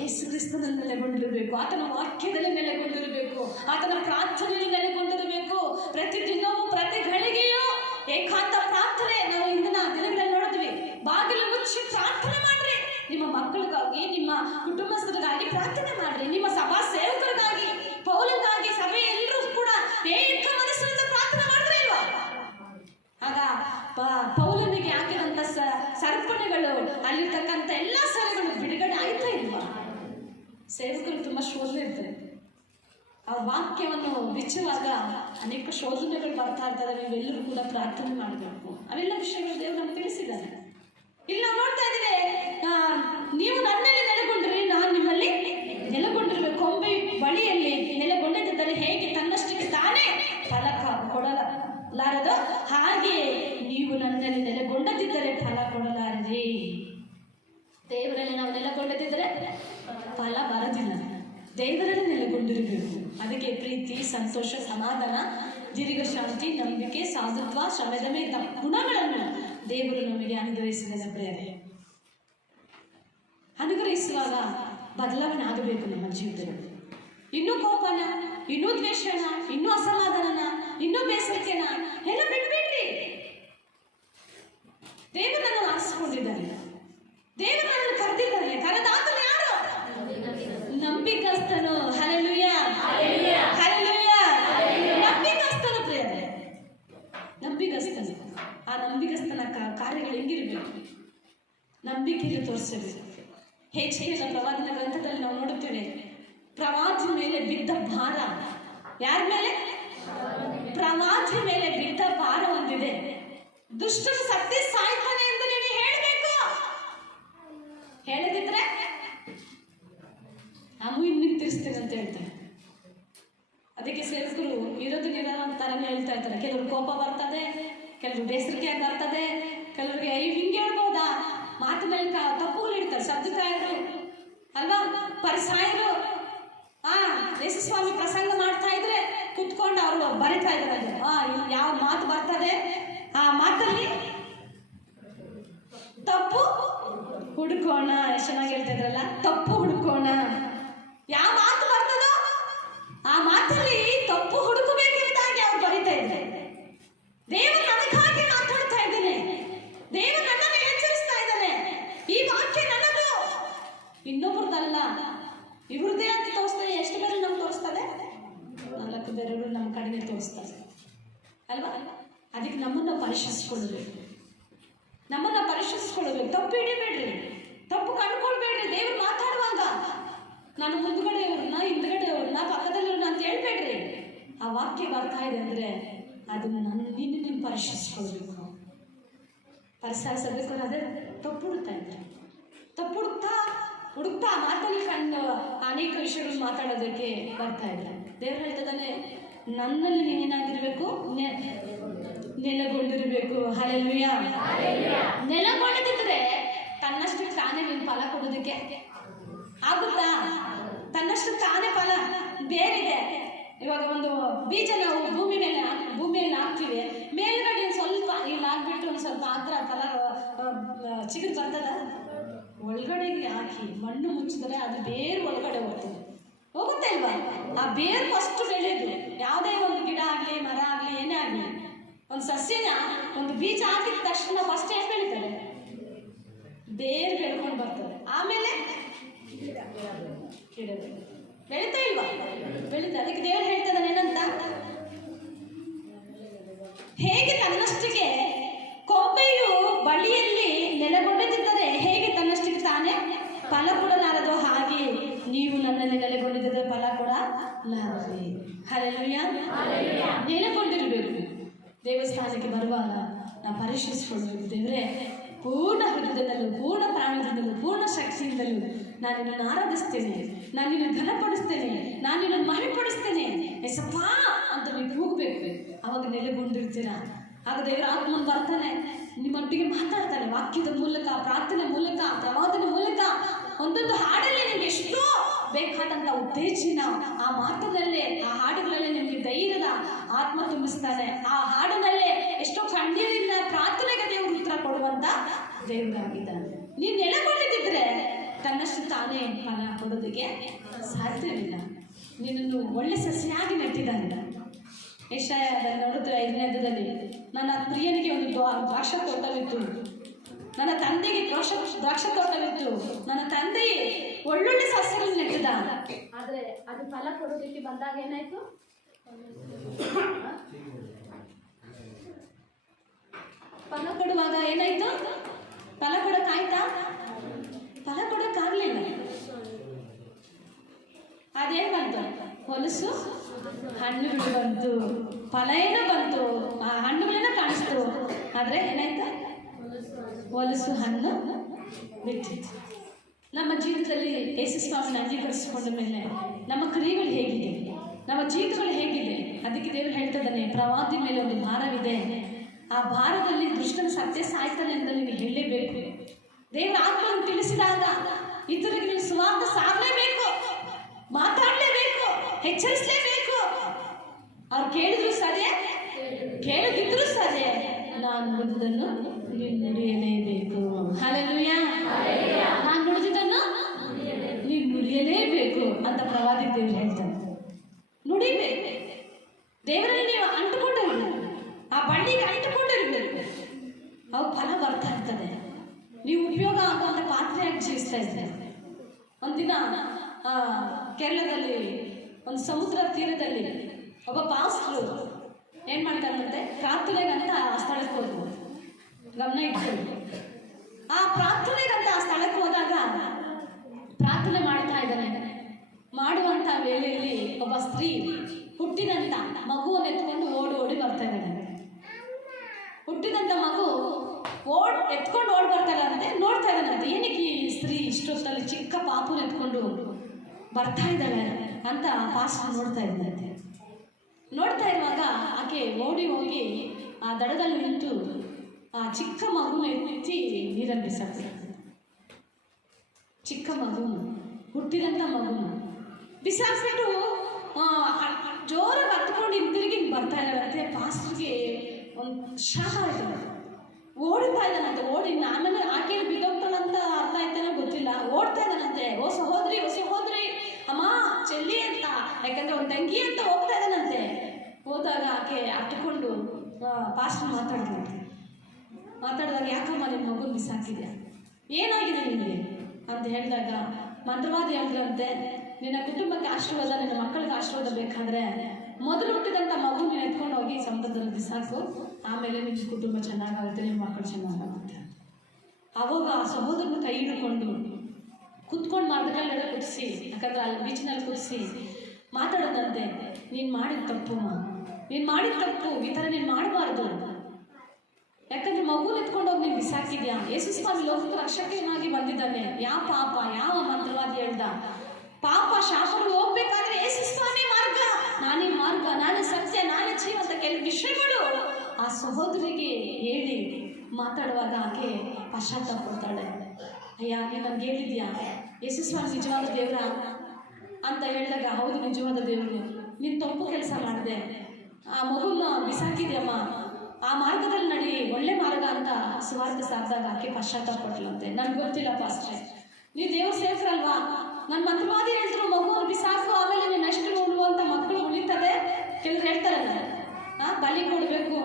ಯೇಸು ಕ್ರಿಸ್ತನಲ್ಲಿ ನೆಲೆಗೊಂಡಿರಬೇಕು. ಆತನ ವಾಕ್ಯದಲ್ಲಿ ನೆಲೆಗೊಂಡಿರಬೇಕು. ಆತನ ಪ್ರಾರ್ಥನೆಯಲ್ಲಿ ನೆಲೆಗೊಂಡಿರಬೇಕು. ಪ್ರತಿದಿನವೂ ಪ್ರತಿ ಗಳಿಗೆಯೂ ಏಕಾಂತ ಪ್ರಾರ್ಥನೆ. ನಾವು ಇಂದಿನ ದಿನಗಳಲ್ಲಿ ನೋಡಿದ್ವಿ, ಬಾಗಿಲು ಮುಚ್ಚಿ ಪ್ರಾರ್ಥನೆ ಮಾಡ್ರಿ. ನಿಮ್ಮ ಮಕ್ಕಳಿಗಾಗಿ, ನಿಮ್ಮ ಕುಟುಂಬಸ್ಥರಿಗಾಗಿ ಪ್ರಾರ್ಥನೆ ಮಾಡ್ರಿ. ನಿಮ್ಮ ಸಭಾ ಸೇವಕರಿಗಾಗಿ, ಪೌಲನಿಗಾಗಿ, ಸಭೆ ಎಲ್ಲರೂ ಕೂಡ ಏಕ ಮನಸ್ಸಿನಿಂದ ಪ್ರಾರ್ಥನೆ ಮಾಡಿದ್ರೆ ಇಲ್ವಾ? ಆಗ ಪೌಲನಿಗೆ ಹಾಕಿದಂತ ಸರ್ಪಣೆಗಳು, ಅಲ್ಲಿರ್ತಕ್ಕಂಥ ಎಲ್ಲ ಸೆರೆಗಳು ಬಿಡುಗಡೆ ಆಯ್ತಾ ಇಲ್ವಾ? ಸೇವಕರು ತುಂಬಾ ಶೋಧನೆ ಇರ್ತಾರೆ. ಆ ವಾಕ್ಯವನ್ನು ಬಿಚ್ಚುವಾಗ ಅನೇಕ ಶೋಧನೆಗಳು ಬರ್ತಾ ಇರ್ತಾರೆ. ನೀವೆಲ್ಲರೂ ಕೂಡ ಪ್ರಾರ್ಥನೆ ಮಾಡಬೇಕು. ಅವೆಲ್ಲ ವಿಷಯಗಳು ದೇವರು ನಮ್ಗೆ ತಿಳಿಸಿದ್ದಾರೆ. ಇಲ್ಲಿ ನಾವು ನೋಡ್ತಾ ಇದ್ದೀವಿ, ನೀವು ನನ್ನಲ್ಲಿ ನೆಲೆಗೊಂಡ್ರಿ, ನಾನು ನಿಮ್ಮಲ್ಲಿ ನೆಲೆಗೊಂಡಿರ್ಬೇಕು. ಕೊಂಬೆ ಬಳಿಯಲ್ಲಿ ನೆಲೆಗೊಂಡಿದ್ದರೆ ಹೇಗೆ ತನ್ನಷ್ಟಕ್ಕೆ ತಾನೇ ಫಲ ಕೊಡಲಾರದೋ ಹಾಗೆ ನೀವು ನನ್ನಲ್ಲಿ ನೆಲೆಗೊಂಡದಿದ್ದರೆ ಫಲ ಕೊಡಲಾರದೆ. ದೇವರಲ್ಲಿ ನಾವು ನೆಲೆಗೊಂಡದಿದ್ದರೆ ಫಲ ಬರೋದಿಲ್ಲ. ದೇವರಲ್ಲಿ ನೆಲೆಗೊಂಡಿರಬೇಕು. ಅದಕ್ಕೆ ಪ್ರೀತಿ, ಸಂತೋಷ, ಸಮಾಧಾನ, ದೀರ್ಘಶಾಂತಿ, ನಂಬಿಕೆ, ಸಾಧುತ್ವ, ಶ್ರಮದಮೆ ಗುಣಗಳನ್ನು ದೇವರು ನಮಗೆ ಅನುಗ್ರಹಿಸಿದ ಪ್ರೇರೆ. ಅನುಗ್ರಹಿಸುವಾಗ ಬದಲಾವಣೆ ಆಗಬೇಕು ನಮ್ಮ ಜೀವಿತದಲ್ಲಿ. ಇನ್ನೂ ಕೋಪನ, ಇನ್ನೂ ದ್ವೇಷನ, ಇನ್ನೂ ಅಸಮಾಧಾನನ, ಇನ್ನೂ ಬೇಸರಿಕೆನ ಎಲ್ಲ ಬಿಟ್ಬಿಡ್ರಿ. ದೇವರನ್ನು ಆರಿಸಿಕೊಂಡಿದ್ದಾರೆ, ದೇವರನ್ನು ಕರೆದಿದ್ದಾರೆ. ಕರೆದಾತನು ಯಾರು? ನಂಬಿಕಸ್ತನು. ಹಲ್ಲೆಲೂಯಾ. ಹಲ್ಲೆಲೂಯಾ. ನಂಬಿಕಸ್ತನು ಪ್ರಿಯರೇ, ನಂಬಿಕಸ್ತನು. ಆ ನಂಬಿಕಸ್ತನ ಕಾರ್ಯಗಳು ಹೆಂಗಿರಬೇಕು? ನಂಬಿಕೆಯನ್ನು ತೋರಿಸಬೇಕು. ಹೆಚ್ಚಿನ ಪ್ರವಾದನ ಗ್ರಂಥದಲ್ಲಿ ನಾವು ನೋಡುತ್ತೇವೆ, ಪ್ರವಾದಿ ಮೇಲೆ ಬಿದ್ದ ಭಾರ. ಯಾರ ಮೇಲೆ? ಪ್ರವಾದಿ ಮೇಲೆ ಬಿದ್ದ ಭಾರ ಹೊಂದಿದೆ. ದುಷ್ಟನು ಸತ್ಯ ಸಾಯ್ತಾನೆ ಎಂದು ನೀನು ಹೇಳಬೇಕು. ಹೇಳದಿದ್ರೆ ನಾನು ಇನ್ನಿಗೆ ತಿರ್ಸ್ತೀನಿ ಅಂತ ಹೇಳ್ತಾರೆ. ಅದಕ್ಕೆ ಸೇವಕರು ಇರೋದನ್ನಿರೋ ಅಂತಾರನೇ ಹೇಳ್ತಾ ಇರ್ತಾರೆ. ಕೆಲವ್ರು ಕೋಪ ಬರ್ತದೆ, ಕೆಲವರು ಬೇಸರಿಕೆ ಬರ್ತದೆ, ಕೆಲವರಿಗೆ ಹಿಂಗೆ ಹೇಳ್ಬೋದಾ ಮಾತು ಮೇಲೆ ತಪ್ಪುಗಳು ಇಡ್ತಾರೆ. ಸದ್ದುಕಾಯರು ಅಲ್ವಾ, ಪರಿಸಾಯರು ಯೇಸುಸ್ವಾಮಿ ಪ್ರಸಂಗ ಮಾಡ್ತಾ ಇದ್ರೆ ಕುತ್ಕೊಂಡು ಅವರು ಬರಿತಾ ಇದ್ದಾರೆ. ಯಾವ ಮಾತು ಬರ್ತದೆ ಆ ಮಾತಲ್ಲಿ ತಪ್ಪು ಹುಡುಕೋಣ. ಎಷ್ಟು ಚೆನ್ನಾಗಿ ಹೇಳ್ತಾ ಇದ್ರಲ್ಲ, ತಪ್ಪು ಹುಡುಕೋಣ. ಯಾವ ಮಾತು ಬರ್ತದೋ ಆ ಮಾತಲ್ಲಿ ತಪ್ಪು ಹುಡುಕಬೇಕೆಂದಾಗಿ ಅವ್ರು ಬರಿತಾ ಇದ್ದಾರೆ. ದೇವರು ನನಗಾಗಿ ಮಾತಾಡ್ತಾ ಇದ್ದೇನೆ, ದೇವರು ನನ್ನನ್ನು ಎಚ್ಚರಿಸ್ತಾ ಇದ್ದಾನೆ. ಈ ವಾಕ್ಯ ನನ್ನದು, ಇನ್ನೊಬ್ಬರದಲ್ಲ. ಇವ್ರದ್ದೇ ಅಂತ ತೋರಿಸ್ತದೆ. ಎಷ್ಟು ಬೇರೆ ನಮ್ಗೆ ತೋರಿಸ್ತದೆ? 4 ಬೇರೆಯವರು ನಮ್ಮ ಕಡೆಗೆ ತೋರಿಸ್ತಾರೆ ಅಲ್ವಾ? ಅದಕ್ಕೆ ನಮ್ಮನ್ನು ಪರೀಕ್ಷಿಸ್ಕೊಳ್ಬೇಕು, ನಮ್ಮನ್ನು ಪರೀಕ್ಷಿಸ್ಕೊಳ್ಬೇಕು. ತಪ್ಪು ಹಿಡಿಬೇಡ್ರಿ, ತಪ್ಪು ಕಂಡುಕೊಳ್ಬೇಡ್ರಿ. ದೇವರು ಮಾತಾಡುವಾಗ ನಾನು ಮುಂದ್ಗಡೆಯವ್ರನ್ನ ಹಿಂದ್ಗಡೆಯವ್ರನ್ನ ಪಕ್ಕದಲ್ಲಿವ್ರನ್ನ ಅಂತ ಹೇಳ್ಬೇಡ್ರಿ. ಆ ವಾಕ್ಯ ಬರ್ತಾ ಇದೆ ಅಂದರೆ ಅದನ್ನು ನೀನು ಪರೀಕ್ಷಿಸ್ಕೊಳ್ಬೇಕು. ಪರಿಸರಿಸಬೇಕು. ಅದೇ ತಪ್ಪು ಹುಡುಕ್ತಾ ಇದ್ರೆ ತಪ್ಪು ಹುಡುಕ್ತಾ ಮಾತಲ್ಲಿ ಕಂಡು ಅನೇಕ ವಿಷಯಗಳು ಮಾತಾಡೋದಕ್ಕೆ ಬರ್ತಾ ಇಲ್ಲ. ದೇವರು ಹೇಳ್ತದಾನೆ, ನನ್ನಲ್ಲಿ ನೀನೇನಾಗಿರ್ಬೇಕು, ನೆಲೆಗೊಂಡಿರಬೇಕು. ಹಲ್ಲೆಲೂಯಾ. ನೆಲೆಗೊಂಡಿದ್ರೆ ತನ್ನಷ್ಟು ತಾನೇ ನೀನು ಫಲ ಕೊಡೋದಕ್ಕೆ ಆಗುತ್ತಾ? ತನ್ನಷ್ಟು ತಾನೇ ಫಲ ಬೇರಿದೆ. ಇವಾಗ ಒಂದು ಬೀಜ ನಾವು ಭೂಮಿಯಲ್ಲಿ ಹಾಕ್ತೀವಿ, ಮೇಲ್ಗಡೆ ಸ್ವಲ್ಪ ಇಲ್ಲಿ ಹಾಕ್ಬಿಟ್ಟು ಒಂದು ಸ್ವಲ್ಪ ಆತರ ಕಲರ್ ಚಿಗುರು ಬರ್ತದ. ಒಳಗಡೆಗೆ ಹಾಕಿ ಮಣ್ಣು ಮುಚ್ಚಿದ್ರೆ ಅದು ಬೇರು ಒಳಗಡೆ ಹೋಗುತ್ತೆ ಇಲ್ವಾ? ಆ ಬೇರು ಫಸ್ಟ್ ಬೆಳೆಯೋದು. ಯಾವುದೇ ಒಂದು ಗಿಡ ಆಗಲಿ ಮರ ಆಗಲಿ ಏನೇ ಆಗಲಿ, ಒಂದು ಸಸ್ಯನ ಒಂದು ಬೀಜ ಹಾಕಿದ ತಕ್ಷಣ ಫಸ್ಟ್ ಏನು ಬೆಳೀತದೆ? ಬೇರು ಬೆಳ್ಕೊಂಡು ಬರ್ತದೆ. ಆಮೇಲೆ ಗಿಡ ಬೆಳೀತಾ ಇಲ್ವಾ? ಬೆಳೀತಾ. ಅದಕ್ಕೆ ದೇವರು ಹೇಳ್ತದಾನೆ ಏನಂತ, ಹೇಗೆ ತನ್ನಷ್ಟಿಗೆ ಕೊಂಬೆಯು ಬಳ್ಳಿಯಲ್ಲಿ ನೆಲೆಗೊಂಡಿದ್ದರೆ ಹೇಗೆ ತನ್ನಷ್ಟಿಗೆ ತಾನೇ ಫಲ ಕೊಡಲಾರದೋ, ಹಾಗೆ ನೀವು ನನ್ನಲ್ಲಿ ನೆಲೆಗೊಂಡಿದ್ದರೆ ಫಲ ಕೊಡಲಾರದೆ. ಹಲ್ಲೆಲೂಯಾ. ನೆಲೆಗೊಂಡಿರಬೇಕು. ದೇವಸ್ಥಾನಕ್ಕೆ ಬರುವಾಗ ನಾವು ಪರೀಕ್ಷಿಸಿಕೊಳ್ಬೇಕು. ದೇವರೇ, ಪೂರ್ಣ ಹೃದಯದಲ್ಲೂ ಪೂರ್ಣ ಪ್ರಾಣದಿಂದಲೂ ಪೂರ್ಣ ಶಕ್ತಿಯಿಂದಲೂ ನಾನು ನಿನ್ನನ್ನು ಆರಾಧಿಸ್ತೇನೆ, ನಾನು ನಿನ್ನನ್ನು ಘನಪಡಿಸ್ತೇನೆ, ನಾನು ನಿನ್ನನ್ನು ಮಹಿಮೆಪಡಿಸ್ತೇನೆ ಎಸಪ್ಪ ಅಂತ ನೀವು ಕೂಗಬೇಕು. ಅವಾಗ ನೆಲೆಗೊಂಡಿರ್ತೀರಾ. ಆಗ ದೇವರ ಆತ್ಮನ್ ಬರ್ತಾನೆ, ನಿಮ್ಮೊಟ್ಟಿಗೆ ಮಾತಾಡ್ತಾನೆ. ವಾಕ್ಯದ ಮೂಲಕ, ಪ್ರಾರ್ಥನೆ ಮೂಲಕ, ಪ್ರವಾದನೆ ಮೂಲಕ, ಒಂದೊಂದು ಹಾಡಲ್ಲಿ ನಿಮ್ಗೆ ಎಷ್ಟೋ ಬೇಕಾದಂಥ ಉತ್ತೇಜನ ಆ ಮಾತಿನಲ್ಲೇ, ಆ ಹಾಡುಗಳಲ್ಲೇ ನಿಮಗೆ ಧೈರ್ಯದ ಆತ್ಮ ತುಂಬಿಸ್ತಾನೆ. ಆ ಹಾಡಿನಲ್ಲೇ ಎಷ್ಟೋ ಕಣ್ಣೀರಿನ ಪ್ರಾರ್ಥನೆಗೆ ದೇವರು ಉತ್ತರ ಕೊಡುವಂತ ದೇವರಾಗಿದ್ದಾನೆ. ನೀವು ನೆಲೆಗೊಂಡಿದ್ದರೆ ತನ್ನಷ್ಟು ತಾನೇ ಫಲ ಕೊಡೋದಕ್ಕೆ ಸಾಧ್ಯವಿಲ್ಲ. ನಿನ್ನನ್ನು ಒಳ್ಳೆ ಸಸ್ಯಾಗಿ ನೆಟ್ಟಿದ್ದಾನೆ. ಯೆಶಾಯದಲ್ಲಿ ನೋಡಿದ್ರೆ 5ನೇ ಅಧ್ಯಾಯದಲ್ಲಿ, ನನ್ನ ಪ್ರಿಯನಿಗೆ ಒಂದು ದ್ರಾಕ್ಷ ತೋಟವಿತ್ತು, ನನ್ನ ತಂದೆಗೆ ದ್ರಾಕ್ಷ ತೋಟವಿತ್ತು, ನನ್ನ ತಂದೆಯೇ ಒಳ್ಳೊಳ್ಳೆ ಸಸ್ಯಗಳನ್ನು ನೆಟ್ಟಿದ. ಆದರೆ ಅದು ಫಲ ಕೊಡೋದಕ್ಕೆ ಬಂದಾಗ ಏನಾಯ್ತು? ಫಲ ಕೊಡುವಾಗ ಏನಾಯ್ತು? ಫಲ ಕೊಡೋಕ್ಕಾಯ್ತಾ? ಫಲ ಕೊಡೋಕ್ಕಾಗಲಿಲ್ಲ. ಅದೇನು ಬಂತು? ಹೊಲಸು ಹಣ್ಣುಗಳು ಬಂತು, ಫಲ ಏನೋ ಬಂತು, ಆ ಹಣ್ಣುಗಳೇನೋ ಕಾಣಿಸ್ತು. ಆದರೆ ಏನಾಯ್ತು? ಹೊಲಸು ಹಣ್ಣು ಬಿಟ್ಟಿತ್ತು. ನಮ್ಮ ಜೀವಿತದಲ್ಲಿ ಯೇಸುಸ್ವಾಮಿನ ಅಂಗೀಕರಿಸಿಕೊಂಡ ಮೇಲೆ ನಮ್ಮ ಕ್ರಿಯೆಗಳು ಹೇಗಿದೆ, ನಮ್ಮ ಜೀವಿತಗಳು ಹೇಗಿದೆ? ಅದಕ್ಕೆ ದೇವರು ಹೇಳ್ತಿದ್ದಾನೆ, ಪ್ರವಾದಿ ಮೇಲೆ ಒಂದು ಭಾರವಿದೆ, ಆ ಭಾರದಲ್ಲಿ ದುಷ್ಟನ ಸತ್ಯ ಸಾಯ್ತಾನೆ ಅಂತ ನೀನು ಹೇಳಲೇಬೇಕು. ದೇವರ ಆತ್ಮವನ್ನು ತಿಳಿಸಿದಾಗ ಇತರಿಗೆ ನೀನು ಸುವಾರ್ತೆ ಸಾಗಲೇಬೇಕು, ಮಾತಾಡಲೇಬೇಕು, ಎಚ್ಚರಿಸಲೇಬೇಕು. ಅವ್ರು ಕೇಳಿದ್ರು ಸರಿ, ಕೇಳದಿದ್ರು ಸರಿ, ನಾನು ನುಡಿದನ್ನು ನೀನು ನುಡಿಯಲೇಬೇಕು. ಹಲ್ಲೆಲೂಯಾ. ನಾನು ನುಡಿದನ್ನು ನೀನು ನುಡಿಯಲೇಬೇಕು ಅಂತ ಪ್ರವಾದಿ ದೇವರು ಹೇಳ್ತಾನೆ. ನುಡಿಬೇಕು. ದೇವರಲ್ಲಿ ನೀವು ಅಂಟುಕೊಂಡಿರ್ಬೇಕು, ಆ ಬಳ್ಳಿಗೆ ಅಂಟುಕೊಂಡಿರ್ಬೇಕು. ಅವು ಫಲ ಬರ್ತಾ ಇರ್ತದೆ. ನೀವು ಉಪಯೋಗ ಆಗುವಂಥ ಪಾತ್ರೆಯಾಗಿ ಜೀವಿಸ್ತಾ ಇರ್ತಾರೆ. ಒಂದಿನ ಕೇರಳದಲ್ಲಿ ಒಂದು ಸಮುದ್ರ ತೀರದಲ್ಲಿ ಒಬ್ಬ ಪಾಸ್ಟ್ರು ಏನು ಮಾಡ್ತಾರಂತೆ, ಪ್ರಾರ್ಥನೆಗಂತ ಆ ಸ್ಥಳಕ್ಕೆ ಹೋದ್ರು. ಗಮನ ಇಟ್ಕೊಂಡು ಆ ಪ್ರಾರ್ಥನೆಗಂತ ಆ ಸ್ಥಳಕ್ಕೆ ಹೋದಾಗ ಪ್ರಾರ್ಥನೆ ಮಾಡ್ತಾ ಇದ್ದಾನೆ. ಮಾಡುವಂಥ ವೇಳೆಯಲ್ಲಿ ಒಬ್ಬ ಸ್ತ್ರೀ ಹುಟ್ಟಿದಂಥ ಮಗುವನ್ನು ಎತ್ಕೊಂಡು ಓಡಿ ಬರ್ತಾ ಇದ್ದಾನೆ. ಹುಟ್ಟಿದಂಥ ಮಗು ಪಾಪುನ ಎತ್ಕೊಂಡು ಬರ್ತಾ ಇದ್ದಾಳೆ ಅಂತ ಪಾಸ್ಟರ್ ನೋಡ್ತಾ ಇದ್ದಂತೆ. ನೋಡ್ತಾ ಇರುವಾಗ ಆಕೆ ಓಡಿ ಹೋಗಿ ಆ ದಡದಲ್ಲಿ ನಿಂತು ಆ ಚಿಕ್ಕ ಮಗುನ ಎತ್ತಿ ನೀರಲ್ಲಿ ಬಿಸಾಕ್ತಾರೆ. ಚಿಕ್ಕ ಮಗು, ಹುಟ್ಟಿದಂಥ ಮಗುನ ಬಿಸಾಕ್ಬಿಟ್ಟು ಜೋರಾಗಿ ಹತ್ಕೊಂಡು ಹಿಂದಿರುಗಿ ಬರ್ತಾ ಇದ್ದಾಳಂತೆ. ಪಾಸ್ಟರ್ಗೆ ಒಂದು ಶಾಖ ಆಯ್ತು, ಓಡ್ತಾ ಇದ್ದಾನಂತೆ. ಆಮೇಲೆ ಆಕೆಯಲ್ಲಿ ಬಿದ್ದೋಗ್ತಾಳಂತ ಅರ್ಥ ಆಯ್ತಾನೋ ಗೊತ್ತಿಲ್ಲ, ಓಡ್ತಾ ಇದ್ದಾನಂತೆ. ಓ ಸಹೋದ್ರಿ ಅಮ್ಮ ಚೆಲ್ಲಿ ಅಂತ, ಯಾಕಂದ್ರೆ ಒಂದು ತಂಗಿ ಅಂತ ಹೋಗ್ತಾ ಇದ್ದಾನಂತೆ. ಹೋದಾಗ ಆಕೆ ಹತ್ಕೊಂಡು ಪಾಸ್ಟರ್ ಮಾತಾಡಿದಾಗ ಯಾಕಮ್ಮ ನಿಮ್ಮ ಮಗುನ ಬಿಸಾಕಿದ್ಯಾ, ಏನಾಗಿದೆ ನಿಮಗೆ ಅಂತ ಹೇಳಿದಾಗ ಮಂತ್ರವಾದಿ ಹೇಳಿದ್ರಂತೆ, ನಿನ್ನ ಕುಟುಂಬಕ್ಕೆ ಆಶೀರ್ವಾದ, ನಿನ್ನ ಮಕ್ಕಳಿಗೆ ಆಶೀರ್ವಾದ ಬೇಕಾದರೆ ಮೊದಲು ಹುಟ್ಟಿದಂಥ ಮಗು ನೀನು ಎತ್ಕೊಂಡು ಹೋಗಿ ಸಮುದ್ರದಲ್ಲಿ ಬಿಸಾಕು, ಆಮೇಲೆ ನಿಮ್ಮ ಕುಟುಂಬ ಚೆನ್ನಾಗಾಗುತ್ತೆ, ನಿಮ್ಮ ಮಕ್ಕಳು ಚೆನ್ನಾಗಾಗುತ್ತೆ. ಅವಾಗ ಆ ಸಹೋದರನ ಕೈ ಹಿಡ್ಕೊಂಡು ಕುತ್ಕೊಂಡು ಮರದಲ್ಲೆಲ್ಲ ಕುದಿಸಿ, ಯಾಕಂದ್ರೆ ಅಲ್ಲಿ ಬೀಚ್ನಲ್ಲಿ ಕುದಿಸಿ ಮಾತಾಡೋದಂತೆ, ನೀನು ಮಾಡಿದ ತಪ್ಪು, ನೀನು ಮಾಡಿದ ತಪ್ಪು, ಈ ಥರ ನೀನು ಮಾಡಬಾರ್ದು. ಯಾಕಂದ್ರೆ ಮಗುನ ಎತ್ಕೊಂಡೋಗಿ ನೀನು ಬಿಸಾಕಿದ್ಯಾ. ಯೇಸು ಸ್ವಾಮಿ ಲೋಕದ ರಕ್ಷಕನಾಗಿ ಬಂದಿದ್ದಾನೆ. ಯಾವ ಪಾಪ, ಯಾವ ಮಂತ್ರವಾದಿ ಹೇಳ್ದ ಪಾಪ ಶಾಪಗಳು ಹೋಗ್ಬೇಕಾದ್ರೆ ಯೇಸು ಸ್ವಾಮಿ ಮಾರ್ಗ, ನಾನೇ ಸತ್ಯ, ನಾನೇ ಜೀವ ಅಂತ ಕೆಲವು ವಿಷಯಗಳು ಆ ಸಹೋದರಿಗೆ ಹೇಳಿ ಮಾತಾಡುವಾಗ ಆಕೆ ಪಶ್ಚಾತ್ತಾಪ ಪಡ್ತಾಳೆ. ಅಯ್ಯ ನೀನು ನನಗೆ ಹೇಳಿದ್ಯಾ ಯೇಸು ಸ್ವಾಮಿ ನಿಜವಾದ ದೇವರ ಅಂತ ಹೇಳಿದಾಗ, ಹೌದು ನಿಜವಾದ ದೇವರು, ನೀನು ತಪ್ಪು ಕೆಲಸ ಮಾಡಿದೆ, ಆ ಮಗುನ ಬಿಸಾಕಿದ್ಯಮ್ಮ, ಆ ಮಾರ್ಗದಲ್ಲಿ ನಡಿ, ಒಳ್ಳೆ ಮಾರ್ಗ ಅಂತ ಸುವಾರ್ತೆ ಸಾಕಿದಾಗ ಆಕೆ ಪಶ್ಚಾತ್ತಾಪ ಪಡ್ಲಂತೆ. ನನಗೆ ಗೊತ್ತಿಲ್ಲ ಪಾಸ್ಟ್ರೆ, ನೀವು ದೇವ್ರ ಸೇವಕರಲ್ವಾ, ನನ್ನ ಮಂತ್ರವಾದಿ ಹೇಳಿದ್ರು ಮಗುವನ್ನು ಬಿಸಾಕು, ಆಮೇಲೆ ನೀನು ಎಷ್ಟು ಉಳುವಂಥ ಮಕ್ಕಳು ಉಳಿತದೆ. ಕೆಲವ್ರು ಹೇಳ್ತಾರಲ್ಲ, ಬಲಿ ಕೊಡಬೇಕು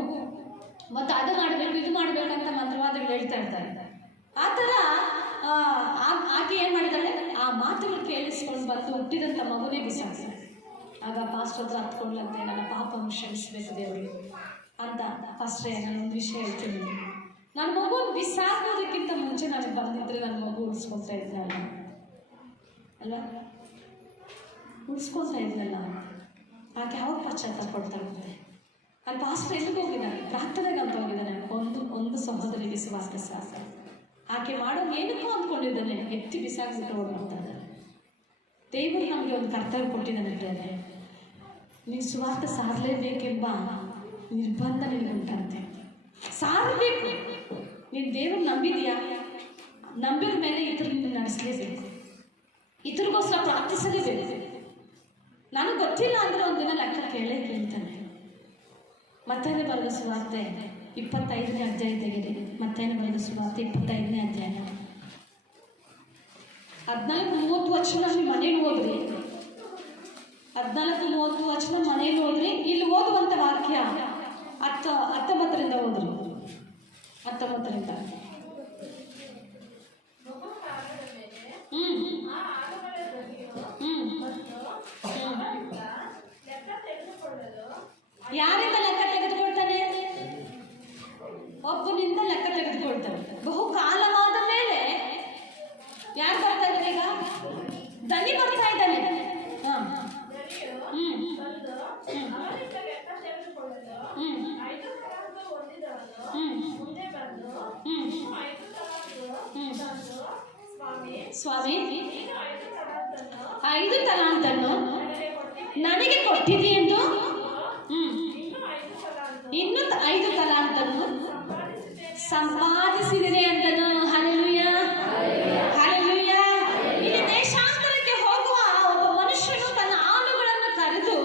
ಮತ್ತು ಅದು ಮಾಡಬೇಕು ಇದು ಮಾಡಬೇಕಂತ ಮಂತ್ರವಾದಿಗಳು ಹೇಳ್ತಾ ಇರ್ತಾರೆ. ಆ ಥರ ಆಕೆ ಏನು ಮಾಡಿದ್ದಾಳೆ, ಆ ಮಾತುಗಳು ಕೇಳಿಸ್ಕೊಂಡು ಬಂದು ಹುಟ್ಟಿದಂಥ ಮಗುನೇ ಬಿಸಾಕ್ತಾರೆ. ಆಗ ಪಾಸ್ಟರ್ ಹತ್ರ ಹತ್ಕೊಳ್ಳಂತೆ, ನನ್ನ ಪಾಪವನ್ನು ಕ್ಷಮಿಸಬೇಕು ದೇವರಿಗೆ ಅಂತ. ಪಾಸ್ಟ್ರೇ ನಾನೊಂದು ವಿಷಯ ಹೇಳ್ತೀನಿ, ನನ್ನ ಮಗುನ ಬಿಸಾಕೋದಕ್ಕಿಂತ ಮುಂಚೆ ನನಗೆ ಬಂದಿದ್ರೆ ನನ್ನ ಮಗು ಉಳಿಸ್ಕೊತಾ ಇದ್ನಲ್ಲ ಅಲ್ವಾ, ಉಳಿಸ್ಕೊತಾ ಇದ್ನಲ್ಲ. ಆಕೆ ಯಾವಾಗ ಪಶ್ಚಾತ್ತಾಪ ಪಡ್ತಾಳಂತೆ. ಅಲ್ಲಿ ಪಾಸ್ಟರ್ ಎಲ್ಲಿಗೆ ಹೋಗಿದ್ದಾನೆ, ಪ್ರಾರ್ಥನೆಗೆ ಅಂತ ಹೋಗಿದ್ದಾನೆ. ಒಂದು ಸಹೋದರಿಗೆ ಸುವಾರ್ತೆ ಸಾಕ, ಆಕೆ ಮಾಡೋ ಏನಕ್ಕೂ ಅಂದ್ಕೊಂಡಿದ್ದಾನೆ, ಎತ್ತಿ ಬಿಸಾಕ್ಬಿಟ್ಟು ಹೋಗ್ಬಿಡ್ತಾನೆ. ದೇವರು ನಮಗೆ ಒಂದು ಕರ್ತವ್ಯ ಕೊಟ್ಟಿದ್ದಾನೆ ಅಂದರೆ, ನೀವು ಸುವಾರ್ತೆ ಸಾರಲೇಬೇಕೆಂಬ ನಿರ್ಬಂಧ ನಿನಗುಂಟಂತೆ. ಸಾರಬೇಕು. ನೀನು ದೇವರು ನಂಬಿದೆಯಾ, ನಂಬಿದ ಮೇಲೆ ಇತರನ್ನ ನಡೆಸಲೇಬೇಕು, ಇತರಿಗೋಸ್ಕರ ಪ್ರಾರ್ಥಿಸಲೇಬೇಕು. ನನಗೆ ಗೊತ್ತಿಲ್ಲ ಅಂದರೆ ಒಂದಿನ ಲೆಕ್ಕ ಕೇಳ್ತಾನೆ. ಮತ್ತೇನೆ ಬರೆದ ಸುವಾರ್ತೆ 25ನೇ ಅಧ್ಯಾಯ ತೆಗೆದು, ಮತ್ತೇನೆ ಬರೆದ ಸುವಾರ್ತೆ 25ನೇ ಅಧ್ಯಾಯ 14-30 ವಚನ ನೀವು ಮನೇಲಿ ಓದ್ರಿ. 14-30 ವಚನ ಮನೇಲಿ ಓದ್ರಿ. ಇಲ್ಲಿ ಓದುವಂಥ ವಾಕ್ಯ 19ರಿಂದ ಓದ್ರಿ. 19ರಿಂದ ಯಾರಿಂದ ಲೆಕ್ಕ ತೆಗೆದುಕೊಳ್ತಾನೆ? ಒಬ್ಬನಿಂದ ಲೆಕ್ಕ ತೆಗೆದುಕೊಳ್ತಾನೆ. ಬಹು ಕಾಲವಾದ ಮೇಲೆ ಯಾರು ಬರ್ತಾ ಇದ್ದಾರೆ? ಈಗ ದನಿ ಬರ್ತಾ ಇದ್ದಾನೆ. ಸ್ವಾಮಿ 5 ತಲಾಂತನ್ನು ನನಗೆ ಕೊಟ್ಟಿದೆಯೆಂದು, ಇನ್ನು 5 ತಲಾಂತನ್ನು ಸಂಪಾದಿಸಿದಿರಿ ಅಂತನು. Hallelujah, hallelujah. ಇಲ್ಲಿ ದೇಶಾಂತರಕ್ಕೆ ಹೋಗುವ ಒಬ್ಬ ಮನುಷ್ಯನು ತನ್ನ ಆಳುಗಳನ್ನು ಕರೆದು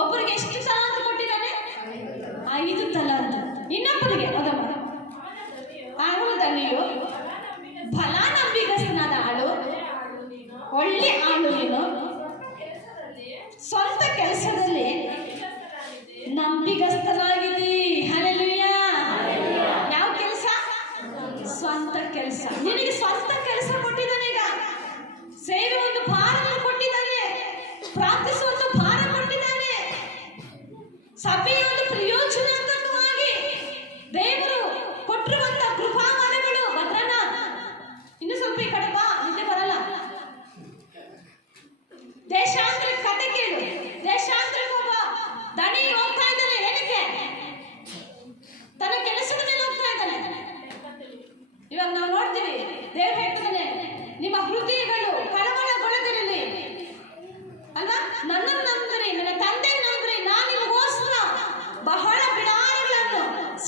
ಒಬ್ಬರಿಗೆ ಎಷ್ಟು ತಲಾಂತ ಕೊಟ್ಟಿದ್ದಾನೆ? 5 ತಲಾಂತ. ಇನ್ನೊಬ್ಬರಿಗೆ ಅವನು ದಣಿಯು ಫಲ ನಂಬಿಗಸ್ತನಾದ ಆಳು, ಒಳ್ಳೆ ಆಳು ನೀನು, ಸ್ವಂತ ಕೆಲಸದಲ್ಲಿ ನಂಬಿಗಸ್ತನಾಗಿದ್ದೀ. ಹಲ್ಲೆಲೂಯ. ಯಾವ ಕೆಲಸ? ಸ್ವಂತ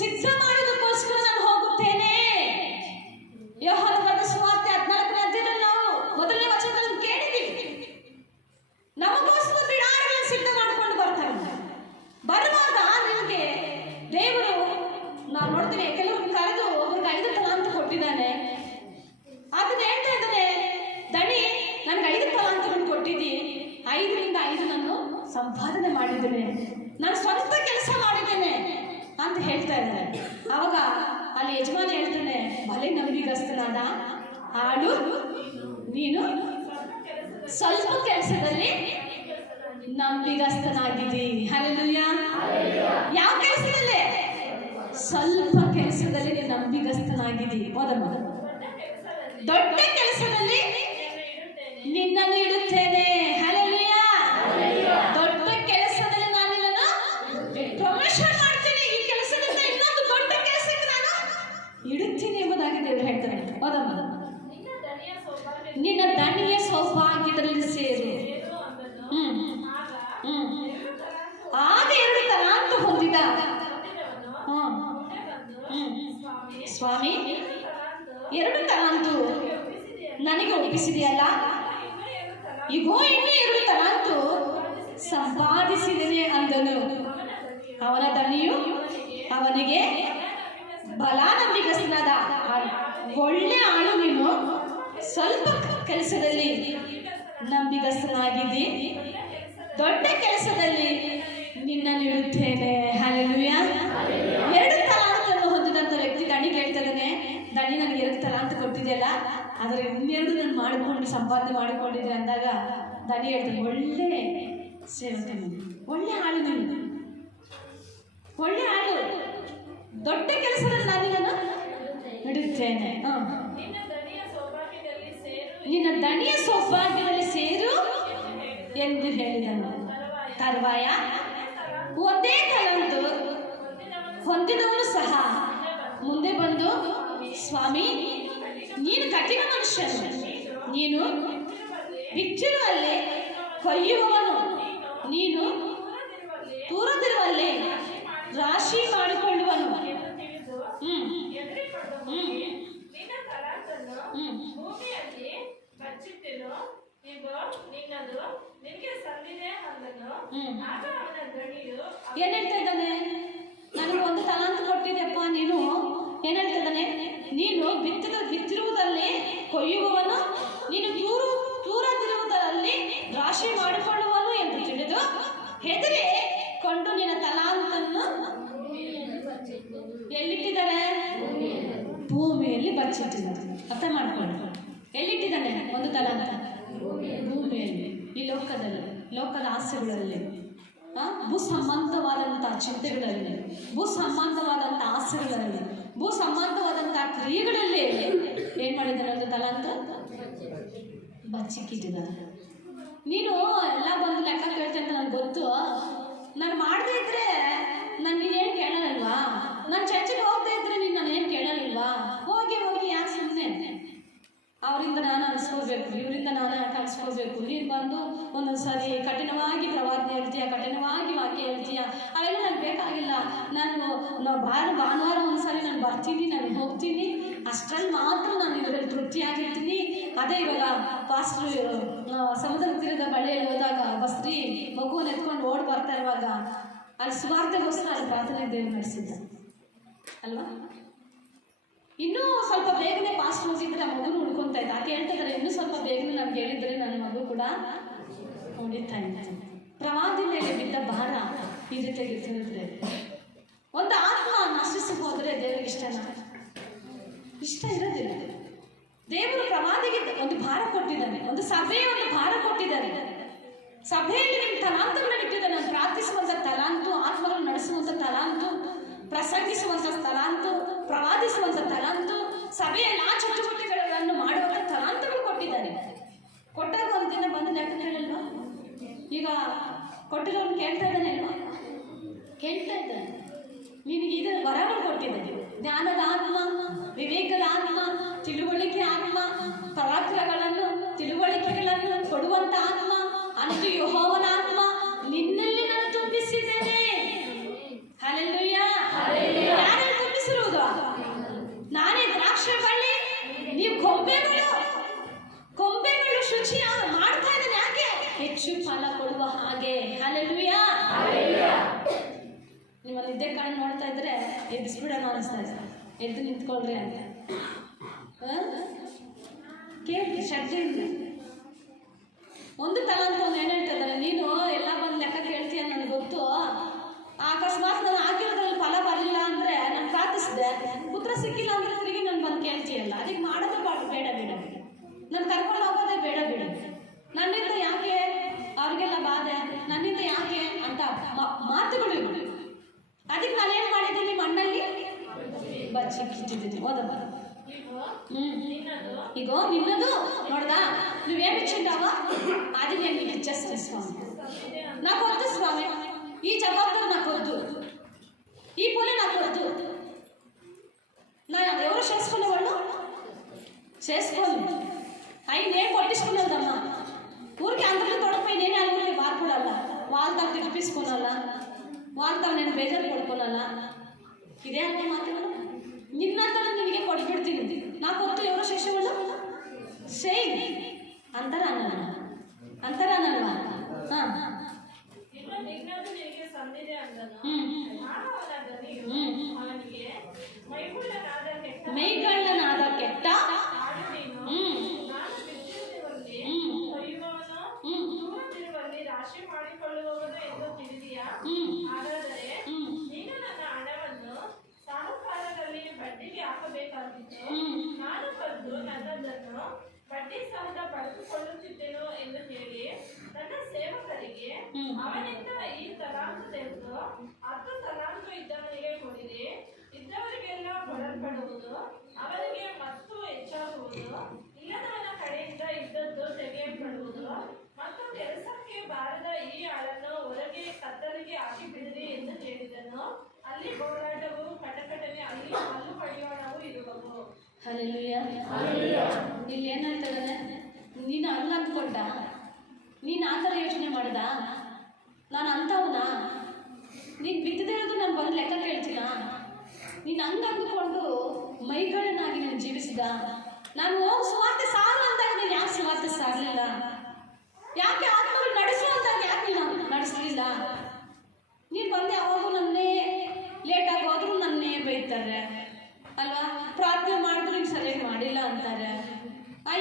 ಸಿದ್ಧ ಮಾಡೋದಕ್ಕೋಸ್ಕರ ನಾನು ಹೋಗುತ್ತೇನೆ. ಯೋಹಾನನ ಸುವಾರ್ತೆ 14ನೇ ಅಧ್ಯಾಯದಲ್ಲಿ ನಾವು ಮೊದಲನೇ ವಚನದಲ್ಲಿ ಕೇಳಿದ್ದೀವಿ. ನಮಗೋಸ್ಕರ ಬಿಡಾರಗಳನ್ನು ಸಿದ್ಧ ಮಾಡ್ಕೊಂಡು ಬರ್ತಾರೆ. ಬರುವಾಗ ನಿಮಗೆ ದೇವರು ನಾವು ನೋಡ್ತೀವಿ, ಕೆಲವರು ಕರೆದು ಒಬ್ಬರಿಗೆ 5 ತಲಾಂತು ಕೊಟ್ಟಿದ್ದಾನೆ. ಅದನ್ನ ಹೇಳ್ತಾ ಇದ್ದಾನೆ, ದಣಿ ನನಗೆ 5 ತಲಾಂತುಗಳನ್ನು ಕೊಟ್ಟಿದ್ದಿ, 5ರಿಂದ 5 ನಾನು ಸಂಪಾದನೆ ಮಾಡಿದ್ದೇನೆ, ನಾನು ಸ್ವಂತ ಕೆಲಸ ಮಾಡಿದ್ದೇನೆ ಅಂತ ಹೇಳ್ತಾ ಇದ್ದಾನೆ. ಅವಾಗ ಅಲ್ಲಿ ಯಜಮಾನ ಹೇಳ್ತಾನೆ, ಭಲೆ ನಂಬಿಗಸ್ತನಾದ ಆಡು, ನೀನು ಸ್ವಲ್ಪ ಕೆಲಸದಲ್ಲಿ ನಂಬಿಗಸ್ತನಾಗಿದ್ದಿ. ಹಲ್ಲೆಲೂಯಾ. ಯಾವ ಕೆಲಸದಲ್ಲಿ? ಸ್ವಲ್ಪ ಕೆಲಸದಲ್ಲಿ ನೀನು ನಂಬಿಗಸ್ತನಾಗಿದ್ದಿ. ಓದಮ್ಮ. ದೊಡ್ಡ ಕೆಲಸದಲ್ಲಿ ನಿನ್ನನ್ನು ಇಡುತ್ತೇನೆ. ಹಲ್ಲೆಲೂಯಾ. ದೊಡ್ಡ ಕೆಲಸದಲ್ಲಿ ನಾನು ನಿನ್ನನ್ನು ಪ್ರಮೋಷನ್ ಮಾಡ್ತೀನಿ. ಈ ಕೆಲಸದಿಂದ ಇನ್ನೊಂದು ದೊಡ್ಡ ಕೆಲಸಕ್ಕೆ ನಾನು ಇಡುತ್ತೀನಿ ಎಂಬುದಾಗಿ ದೇವರು ಹೇಳ್ತಾರೆ. ಓದಮ್ಮ. ನಿನ್ನ ದಣಿಯ ಸೌಭಾಗ್ಯದಲ್ಲಿ ಸೇರು. ಆಗ 2 ತಲಾಂತು ಹೊಂದಿದ ಸ್ವಾಮಿ, 2 ತಲಾಂತು ನನಗೆ ಒಪ್ಪಿಸಿದೆಯಲ್ಲ, ಈಗೋ ಇನ್ನೂ 2 ತಲಾಂತು ಸಂಪಾದಿಸಿದ್ದೇನೆ ಅಂದನು. ಅವನ ದಣಿಯು ಅವನಿಗೆ, ಬಲ ನಂಬಿಗಸ್ತನಾದ ಒಳ್ಳೆ ಆಳು, ನೀನು ಸ್ವಲ್ಪ ಕೆಲಸದಲ್ಲಿ ನಂಬಿಗಸ್ತನಾಗಿದ್ದಿ, ದೊಡ್ಡ ಕೆಲಸದಲ್ಲಿ ನಿನ್ನನ್ನು ಇಡುತ್ತೇನೆ. ಹಲ್ಲೆಲೂಯಾ. 2 ತಲಾಂತನ್ನು ಹೊಂದಿದಂಥ ವ್ಯಕ್ತಿ ದಣಿಗೆ ಹೇಳ್ತಿದ್ದಾನೆ, ದಣಿ ನನಗೆ 2 ತಲಾಂತು ಕೊಟ್ಟಿದೆಯಲ್ಲ, ಆದರೆ ಇನ್ನೆರಡು ನಾನು ಮಾಡಿಕೊಂಡು ಸಂಪಾದನೆ ಮಾಡಿಕೊಂಡಿದ್ದೆ ಅಂದಾಗ ದಣಿ ಹೇಳ್ತಾನೆ, ಒಳ್ಳೆ ಸೇವಕ, ಒಳ್ಳೆ ಆಳು, ನೀನು ಒಳ್ಳೆ ಆಳು, ದೊಡ್ಡ ಕೆಲಸದಲ್ಲಿ ನಾನು ನಿನ್ನನ್ನು ಇಡುತ್ತೇನೆ. ನಿನ್ನ ದಣಿಯ ಸೌಭಾಗ್ಯದಲ್ಲಿ ಸೇರು ಎಂದು ಹೇಳಿದನು. ತರುವಾಯ ಒಂದೇ ತಲಾಂತು ಹೊಂದಿದವನು ಸಹ ಮುಂದೆ ಬಂದು, ಸ್ವಾಮಿ, ನೀನು ಕಠಿಣ ಮನುಷ್ಯನು, ನೀನು ಬಿತ್ತಿರುವಲ್ಲಿ ಕೊಯ್ಯುವವನು, ನೀನು ತೂರದಿರುವಲ್ಲಿ ರಾಶಿ ಮಾಡಿಕೊಳ್ಳುವನು. ಏನ್ ಹೇಳ್ತಾ ಇದ್ದಾನೆ? ನನಗೆ 1 ತಲಾಂತು ಕೊಟ್ಟಿದ್ದೆಪ್ಪ, ನೀನು ಏನ್ ಹೇಳ್ತಾ ಇದ್ದಾನೆ? ನೀನು ಬಿತ್ತಿರುವುದಲ್ಲಿ ಕೊಯ್ಯುವವನು, ನೀನು ತೂರದಿರುವುದರಲ್ಲಿ ರಾಶಿ ಮಾಡಿಕೊಳ್ಳುವನು ಎಂದು ತಿಳಿದು ಹೆದರಿ ಕೊಂಡು ನಿನ್ನ ತಲಾಂತನ್ನು ಎಲ್ಲಿಟ್ಟಿದ್ದಾರೆ? ಭೂಮಿಯಲ್ಲಿ ಬಚ್ಚಿಟ್ಟಿದ್ದಾರೆ. ಅರ್ಥ ಮಾಡ್ಕೊಂಡು, ಎಲ್ಲಿಟ್ಟಿದ್ದಾನೆ 1 ತಲಾಂತ? ಭೂಮಿಯಲ್ಲಿ, ಈ ಲೋಕದ ಆಸೆಗಳಲ್ಲಿ, ಭೂ ಸಂಬಂಧವಾದಂಥ ಚಿಂತೆಗಳಲ್ಲಿ, ಭೂ ಸಂಬಂಧವಾದಂಥ ಆಸೆಗಳಲ್ಲಿ, ಭೂ ಸಂಬಂಧವಾದಂಥ ಕ್ರಿಯೆಗಳಲ್ಲಿ ಏನು ಮಾಡಿದ್ದಾನೆ? 1 ತಲಾಂತ ಬಚ್ಚಿಕ್ಕಿಟ್ಟಿದ್ದಾರೆ. ನೀನು ಎಲ್ಲ ಬಂದು ಲೆಕ್ಕ ಕೇಳ್ತೇನೆ ಅಂತ ನನಗೆ ಗೊತ್ತು. ನಾನು ಮಾಡದೇ ಇದ್ರೆ ನೀನೇನು ಕೇಳಲಿಲ್ವಾ? ನಾನು ಚರ್ಚಿಗೆ ಹೋಗದೇ ಇದ್ರೆ ನೀನು ನಾನೇನು ಕೇಳಲಿಲ್ವಾ? ಹೋಗಿ ಯಾಕೆ ಸುಮ್ಮನೆ ಅವರಿಂದ ನಾನು ಅನಿಸ್ಕೋಬೇಕು, ಇವರಿಂದ ನಾನು ಕಲಿಸ್ಕೋಬೇಕು. ನೀನು ಬಂದು ಒಂದೊಂದು ಸಾರಿ ಕಠಿಣವಾಗಿ ಪ್ರವಾದನೆ ಹೇಳ್ತೀಯ, ಕಠಿಣವಾಗಿ ವಾಕ್ಯ ಹೇಳ್ತೀಯ, ಅವೆಲ್ಲ ನನಗೆ ಬೇಕಾಗಿಲ್ಲ. ನಾನು ಭಾನುವಾರ ಒಂದ್ಸರಿ ನಾನು ಬರ್ತೀನಿ, ನಾನು ಹೋಗ್ತೀನಿ, ಅಷ್ಟರಲ್ಲಿ ಮಾತ್ರ ನಾನು ಇದರಲ್ಲಿ ತೃಪ್ತಿಯಾಗಿರ್ತೀನಿ. ಅದೇ ಇವಾಗ ಪಾಸ್ಟ್ರು ಸಮುದ್ರ ತೀರದ ಬಳಿಯಲ್ಲಿ ಹೋದಾಗ ಬಸ್ರಿ ಮಗುವನ್ನು ಎತ್ಕೊಂಡು ಓಡಿ ಬರ್ತಾ ಇರುವಾಗ ಅಲ್ಲಿ ಸುವಾರ್ತೆಗೋಸ್ಕರ ಅಲ್ಲಿ ಪ್ರಾರ್ಥನೆ ದೇವರು ನಡೆಸಿದ್ದ ಅಲ್ವಾ? ಇನ್ನೂ ಸ್ವಲ್ಪ ಬೇಗನೆ ಪಾಸ್ಟ್ ಹೋಗಿದ್ರೆ ಆ ಮಗುನ ಹುಡ್ಕೊತಾ ಇದ್ದ. ಆಕೆ ಹೇಳ್ತಿದ್ದಾರೆ, ಇನ್ನೂ ಸ್ವಲ್ಪ ಬೇಗನೆ ನಮ್ಗೆ ಹೇಳಿದ್ರೆ ನನ್ನ ಮಗು ಕೂಡ ಹೊಡಿತಾ ಇತ್ತು. ಪ್ರವಾದಿ ಮೇಲೆ ಬಿದ್ದ ಭಾರ ಈ ರೀತಿಯಾಗಿ ತಿಳಿದ್ರೆ, ಒಂದು ಆತ್ಮ ನಶಿಸಿ ಹೋದರೆ ದೇವರಿಗೆ ಇಷ್ಟ ಇರೋದಿಲ್ಲ. ದೇವರು ಪ್ರವಾದಿಗೆ ಒಂದು ಭಾರ ಕೊಟ್ಟಿದ್ದಾನೆ, ಒಂದು ಸಭೆಯ ಒಂದು ಭಾರ ಕೊಟ್ಟಿದ್ದಾನೆ. ಸಭೆಯಲ್ಲಿ ನಿಮ್ಮ ತಲಾಂತುಗಳನ್ನು ಇಟ್ಟಿದ್ದಾನೆ. ಪ್ರಾರ್ಥಿಸುವಂಥ ತಲಾಂತು, ಆತ್ಮಗಳನ್ನು ನಡೆಸುವಂಥ ತಲಾಂತು, ಪ್ರಸಂಗಿಸುವಂಥ ತಲಾಂತು, ಪ್ರವಾದಿಸುವಂಥ ತಲಾಂತು, ಸಭೆಯಲ್ಲಿ ಆ ಚಟುವಟಿಕೆಗಳನ್ನು ಮಾಡುವಂಥ ತಲಾಂತುಗಳು ಕೊಟ್ಟಿದ್ದಾನೆ. ಕೊಟ್ಟಾಗ ಒಂದು ದಿನ ಬಂದು ಲೆಕ್ಕ ಕೇಳಲ್ವಾ? ಈಗ ಕೊಟ್ಟಿರೋನು ಕೇಳ್ತಾ ಇದ್ದಾನೆ ಅಲ್ವಾ? ಕೇಳ್ತಾ ಇದ್ದಾನೆ. ನಿನಗೆ ಇದು ವರಗಳು ಕೊಟ್ಟಿದ್ದಾನೆ. ಜ್ಞಾನದ ಆತ್ಮ, ವಿವೇಕದ ಆತ್ಮ, ತಿಳುವಳಿಕೆ ಆತ್ಮ, ಪರಾಕ್ರಮಗಳನ್ನು ತಿಳುವಳಿಕೆಗಳನ್ನು ಕೊಡುವಂಥ ಆತ್ಮ, ಅಂತೂ ಯೆಹೋವನ ಆತ್ಮ ನಿನ್ನಲ್ಲಿ ನಾನು ತುಂಬಿಸಿದ್ದೇನೆ. ಹಲ್ಲೆಲೂಯಾ. ನಿದ್ದೆ ಕಾಣ್ ನೋಡ್ತಾ ಇದ್ರೆ ಎಬ್ಬಿಸ್ಬಿಡೋಣ ಅನಿಸ್ತಾ ಇದೆ. ಎದ್ದು ನಿಂತ್ಕೊಳ್ರಿ ಅಂತ ಕೇಳಿ ಶ್ರದ್ಧೆಯಿಂದ. ಒಂದು ತಲಾಂತ ಒಂದು ಏನು ಹೇಳ್ತಾ ಇದ್ದಾರೆ, ನೀನು ಎಲ್ಲ ಬಂದು ಲೆಕ್ಕ ಕೇಳ್ತೀಯ ನನಗೆ ಗೊತ್ತು. ಅಕಸ್ಮಾತ್ ನಾನು ಹಾಕಿರೋದ್ರಲ್ಲಿ ಫಲ ಬರಲಿಲ್ಲ ಅಂದರೆ ನಾನು ಪ್ರಾರ್ಥಿಸಿದೆ, ಪುತ್ರ ಸಿಕ್ಕಿಲ್ಲ ಅಂದರೆ ತಿರುಗಿ ನಾನು ಬಂದು ಕೇಳ್ತೀಯಲ್ಲ, ಅದಕ್ಕೆ ಮಾಡೋದು ಬೇಡ ಬೇಡ ನಾನು ಕರ್ಕೊಂಡು ಹೋಗೋದೇ ಬೇಡ ಬೇಡ. ನನ್ನಿಂದ ಯಾಕೆ ಅವ್ರಿಗೆಲ್ಲ ಬಾಧೆ, ನನ್ನಿಂದ ಯಾಕೆ ಅಂತ ಮಾತುಗಳು ಇವು. ಅದಕ್ಕೆ ನಾನೇನು ಮಾಡಿದ್ದೀನಿ, ಮಣ್ಣಲ್ಲಿ ಬಚ್ಚಿಟ್ಟಿದ್ದೀನಿ. ಓದಮ್ಮ. ಈಗ ನಿನ್ನದು ನೋಡ್ದಾ, ನೀವೇನು ಇಚ್ಚಿದ್ದಾವ ಅದನ್ನೇ ನೀವು ಇಚ್ಛಿಸ್ತೀವಿ ಸ್ವಾಮಿ. ನಾ ಕೊಡ್ತು ಸ್ವಾಮಿ, ಈ ಜವಾಬ್ದಾರಿ ನಾ ಕೊಡ್ತು, ಈ ಪೊಲೆ ನಾ ಕೊಡ್ತು. ನಾನು ఎవరు చేసుకునేవాళ్ళు చేసుకోను. అవి నేను కొట్టించుకునేదమ్మా. ఊరికి అందరికీ తొడపోయి నేనే అలుగురికి బాధపడాలా, వాళ్ళతో తిప్పించుకోవాలా, వాళ్ళతో నేను ಬೇಜಾರು ಪಡ್ಕೊಳ್ಳಲ್ಲ. ಇದೇ ಅಲ್ವಾ ಮಾತುಗಳು. ನಿನ್ನ ಥರ ನಿನಗೆ ಕೊಟ್ಬಿಡ್ತೀನಿ, ನಾ ಕೊಟ್ಟು ఎవరు చేసేవాళ్ళు సేమ్ ಅಂತಾರ ಅನ್ನಲ್ವಾ? ಹಾಂ ಮೈಗಳ್ಳನಾದ ಕೆಟ್ಟ ರಾಶಿ ಮಾಡಿಕೊಳ್ಳುವವನು ಎಂದು ತಿಳಿದಿಯಾ? ಹಾಗಾದರೆ ನೀನು ನನ್ನ ಹಣವನ್ನು ಸಾಹುಕಾರರಲ್ಲಿ ಬಡ್ಡಿಗೆ ಹಾಕಬೇಕಾಗಿತ್ತು. ನಾನು ಬಂದು ನನ್ನದನ್ನು ಬಡ್ಡಿ ಸಹಿತ ಪಡೆದುಕೊಳ್ಳುತ್ತಿದ್ದೆನು ಎಂದು ಹೇಳಿ ನನ್ನ ಸೇವಕರಿಗೆ ಅವನಿಂದ ಈ ತಲಾಂತು ತೆಗೆದು 10 ತಲಾಂತು ಇದ್ದವನಿಗೆ ಕೊಡಿರಿ. ಇದ್ದವರಿಗೆಲ್ಲ ಕೊಡಲ್ಪಡುವುದು, ಅವರಿಗೆ ಮತ್ತು ಹೆಚ್ಚಾಗುವುದು. ಇಲ್ಲದವನ ಕಡೆಯಿಂದ ಇದ್ದದ್ದು ತೆಗೆಯಲ್ಪಡುವುದು. ಮತ್ತು ಕೆಲಸಕ್ಕೆ ಬಾರದ ಈ ಆಳನ್ನು ಹೊರಗೆ ಕತ್ತರಿಗೆ ಹಾಕಿ ಬಿಡಿರಿ ಎಂದು ಹೇಳಿದನು. ಅಲ್ಲಿ ಗೋಳಾಟವು, ಕಟಕಟನೆ, ಅಲ್ಲಿ ಹಲ್ಲು ಕಡಿಯೋಣವು ಇರುವವು. ಹಲ್ಲೆಲೂಯಾ. ಇಲ್ಲಿ ಏನಾಗ್ತದೆ, ನೀನು ಹಂಗ ಅಂದ್ಕೊಂಡ, ನೀನು ಆ ಥರ ಯೋಚನೆ ಮಾಡ್ದ, ನಾನು ಅಂಥವನಾ, ನೀನು ಬಿದ್ದದಿರೋದು ನಾನು ಬಂದು ಲೆಕ್ಕ ಕೇಳ್ತೀನ, ನೀನು ಹಂಗೆ ಅಂದುಕೊಂಡು ಮೈಗಳನ್ನಾಗಿ ನೀನು ಜೀವಿಸಿದ. ನಾನು ಹೋಗಿ ಸುವಾರ್ತೆ ಸಾರು ಅಂದಾಗ ನೀನು ಯಾಕೆ ಸುವಾರ್ತೆ ಸಾರಲಿಲ್ಲ? ಯಾಕೆ ಆತ್ಮಗಳು ನಡೆಸು ಅಂದಾಗ ಯಾಕೆ ನೀನು ನಡೆಸಲಿಲ್ಲ? ನೀನು ಬಂದು ಯಾವಾಗೂ ನನ್ನೇ ಲೇಟಾಗಿ ಹೋದ್ರೂ ನನ್ನೇ ಬೈತಾರೆ ಅಲ್ವಾ? ಪ್ರಾರ್ಥನೆ ಮಾಡಿದ್ರು ಈಗ ಸರಿಯಾಗಿ ಮಾಡಿಲ್ಲ ಅಂತಾರೆ.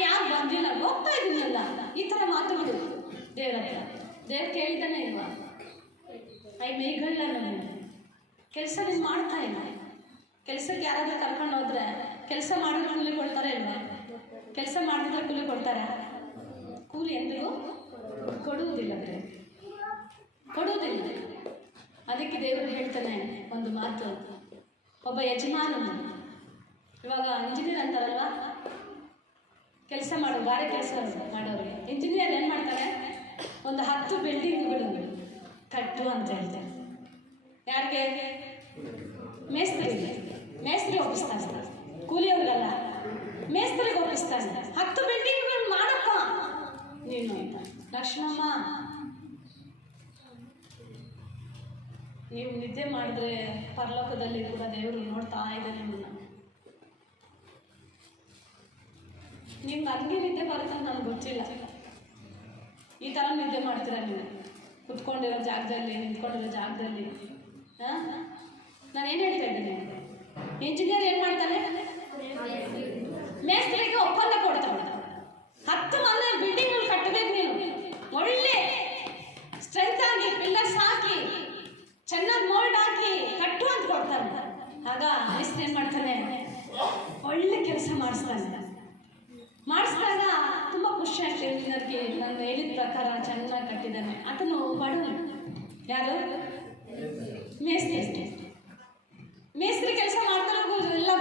ಯಾರು ಬಂದಿಲ್ಲ, ಹೋಗ್ತಾ ಇದ್ದೀನಲ್ಲ. ಈ ಥರ ಮಾತುಗಳು ದೇವ್ರ ಹತ್ರ. ದೇವ್ರು ಕೇಳಿದಾನೆ ಇಲ್ವಾ? ಮೇಘಲ್ಲ ನಾನು ಕೆಲಸ ನೀನು ಮಾಡ್ತಾ ಇಲ್ಲ. ಕೆಲಸಕ್ಕೆ ಯಾರಾದರೂ ಕರ್ಕೊಂಡು ಹೋದ್ರೆ ಕೆಲಸ ಮಾಡಿದ್ರೆ ಕೂಲಿ ಕೊಡ್ತಾರೆ ಇಲ್ವಾ? ಕೆಲಸ ಮಾಡಿದ್ರೆ ಕೂಲಿ ಕೊಡ್ತಾರೆ? ಕೂಲಿ ಎಂದಿಗೂ ಕೊಡುವುದಿಲ್ಲ, ಕೊಡುವುದಿಲ್ಲ. ಅದಕ್ಕೆ ದೇವರು ಹೇಳ್ತಾನೆ ಒಂದು ಮಾತು, ಒಬ್ಬ ಯಜಮಾನನು ಇವಾಗ ಇಂಜಿನಿಯರ್ ಅಂತಾರಲ್ವ, ಕೆಲಸ ಮಾಡೋ ಗಾರೆ ಕೆಲಸ ಮಾಡೋರಿಗೆ ಇಂಜಿನಿಯರ್ ಏನು ಮಾಡ್ತಾರೆ, ಒಂದು 10 ಬಿಲ್ಡಿಂಗ್ಗಳು ಕಟ್ಟು ಅಂತ ಹೇಳ್ತಾರೆ. ಯಾರಿಗೆ? ಮೇಸ್ತ್ರಿ ಒಪ್ಪಿಸ್ತಾನೆ, ಕೂಲಿಯವ್ರಿಗಲ್ಲ, ಮೇಸ್ತ್ರಿಗೆ ಒಪ್ಪಿಸ್ತಾನೆ. 10 ಬಿಲ್ಡಿಂಗ್ಗಳು ಮಾಡಪ್ಪ ನೀನು ಅಂತ. ಲಕ್ಷ್ಮಮ್ಮ, ನೀವು ನಿದ್ದೆ ಮಾಡಿದ್ರೆ ಪರಲೋಕದಲ್ಲಿ ಕೂಡ ದೇವರು ನೋಡ್ತಾ ಇದ್ದಾನೆ ನಿಮ್ಮನ್ನ. ನಿಮ್ಗೆ ಹಂಗೆ ನಿದ್ದೆ ಬರುತ್ತೆ ಅಂತ ನನಗೆ ಗೊತ್ತಿಲ್ಲ. ಈ ಥರ ನಿದ್ದೆ ಮಾಡ್ತೀರ ನೀವು, ಕುತ್ಕೊಂಡಿರೋ ಜಾಗದಲ್ಲಿ, ನಿಂತ್ಕೊಂಡಿರೋ ಜಾಗದಲ್ಲಿ. ನಾನೇನು ಹೇಳ್ತಾ ಇದ್ದೀನಿ, ಇಂಜಿನಿಯರ್ ಏನು ಮಾಡ್ತಾನೆ, ಮೇಸ್ತ್ರಿಗೆ ಒಪ್ಪಂದ ಕೊಡ್ತಾನೆ. 10 ಮನೆ ಬಿಲ್ಡಿಂಗ್ಗಳು ಕಟ್ಟಬೇಕು ನೀನು, ಒಳ್ಳೆ ಸ್ಟ್ರೆಂತ್ ಆಗಿ ಪಿಲ್ಲರ್ಸ್ ಹಾಕಿ ಚೆನ್ನಾಗಿ ಮೋಲ್ಡ್ ಹಾಕಿ ಕಟ್ಟು ಅಂತ ಕೊಡ್ತಾನೆ. ಆಗ ಮೇಸ್ತ್ರಿ ಏನು ಮಾಡ್ತಾನೆ, ಒಳ್ಳೆ ಕೆಲಸ ಮಾಡಿಸ್ತಾಗ ತುಂಬ ಖುಷಿ ಆಗ್ತದೆ. ಇಂಜಿನಿಯರ್ಗೆ ನಾನು ಹೇಳಿದ ಪ್ರಕಾರ ಚೆನ್ನಾಗಿ ಕಟ್ಟಿದ್ದಾನೆ. ಆತನು ಬಡವನು. ಯಾರು? ಮೇಸ್ತ್ರಿ ಕೆಲಸ ಮಾಡ್ತಾರೋ ಎಲ್ಲ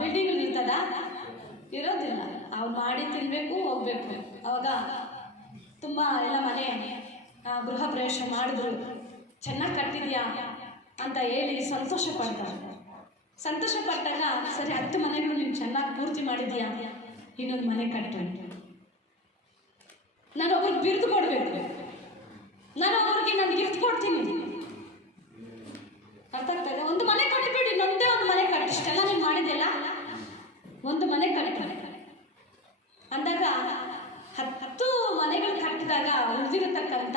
ಬಿಲ್ಡಿಂಗ್ ಇರ್ತದ? ಇರೋದಿಲ್ಲ. ಅವ್ರು ಮಾಡಿ ತಿನ್ನಬೇಕು, ಹೋಗ್ಬೇಕು. ಅವಾಗ ತುಂಬ ಎಲ್ಲ ಮನೆ ಗೃಹ ಪ್ರವೇಶ ಮಾಡಿದ್ರು, ಚೆನ್ನಾಗಿ ಕಟ್ಟಿದ್ಯಾ ಅಂತ ಹೇಳಿ ಸಂತೋಷ ಪಡ್ತಾರೆ. ಸಂತೋಷ ಪಟ್ಟಾಗ ಸರಿ 10 ಮನೆಗಳು ನೀವು ಚೆನ್ನಾಗಿ ಪೂರ್ತಿ ಮಾಡಿದ್ಯಾ, ಇನ್ನೊಂದು ಮನೆ ಕಟ್ಟು. ನಾನು ಒಬ್ರಿಗೆ ಬಿರುದು ಕೊಡಬೇಕು, ನಾನು ಒಬ್ಬರಿಗೆ ನಾನು ಗಿಫ್ಟ್ ಕೊಡ್ತೀನಿ. ಅರ್ಥ ಆಗ್ತಾ ಇದೆ? ಒಂದು ಮನೆ ಕಟ್ಟಿಬಿಡಿ, ನಮ್ಮದೇ ಒಂದು ಮನೆ ಕಟ್ಟಿ. ಇಷ್ಟೆಲ್ಲ ನೀವು ಮಾಡಿದೆಲ್ಲ ಒಂದು ಮನೆ ಕಟ್ಟಿ ಅಂದಾಗ 10 ಮನೆಗಳು ಕಟ್ಟಿದಾಗ ಉಳಿದಿರತಕ್ಕಂಥ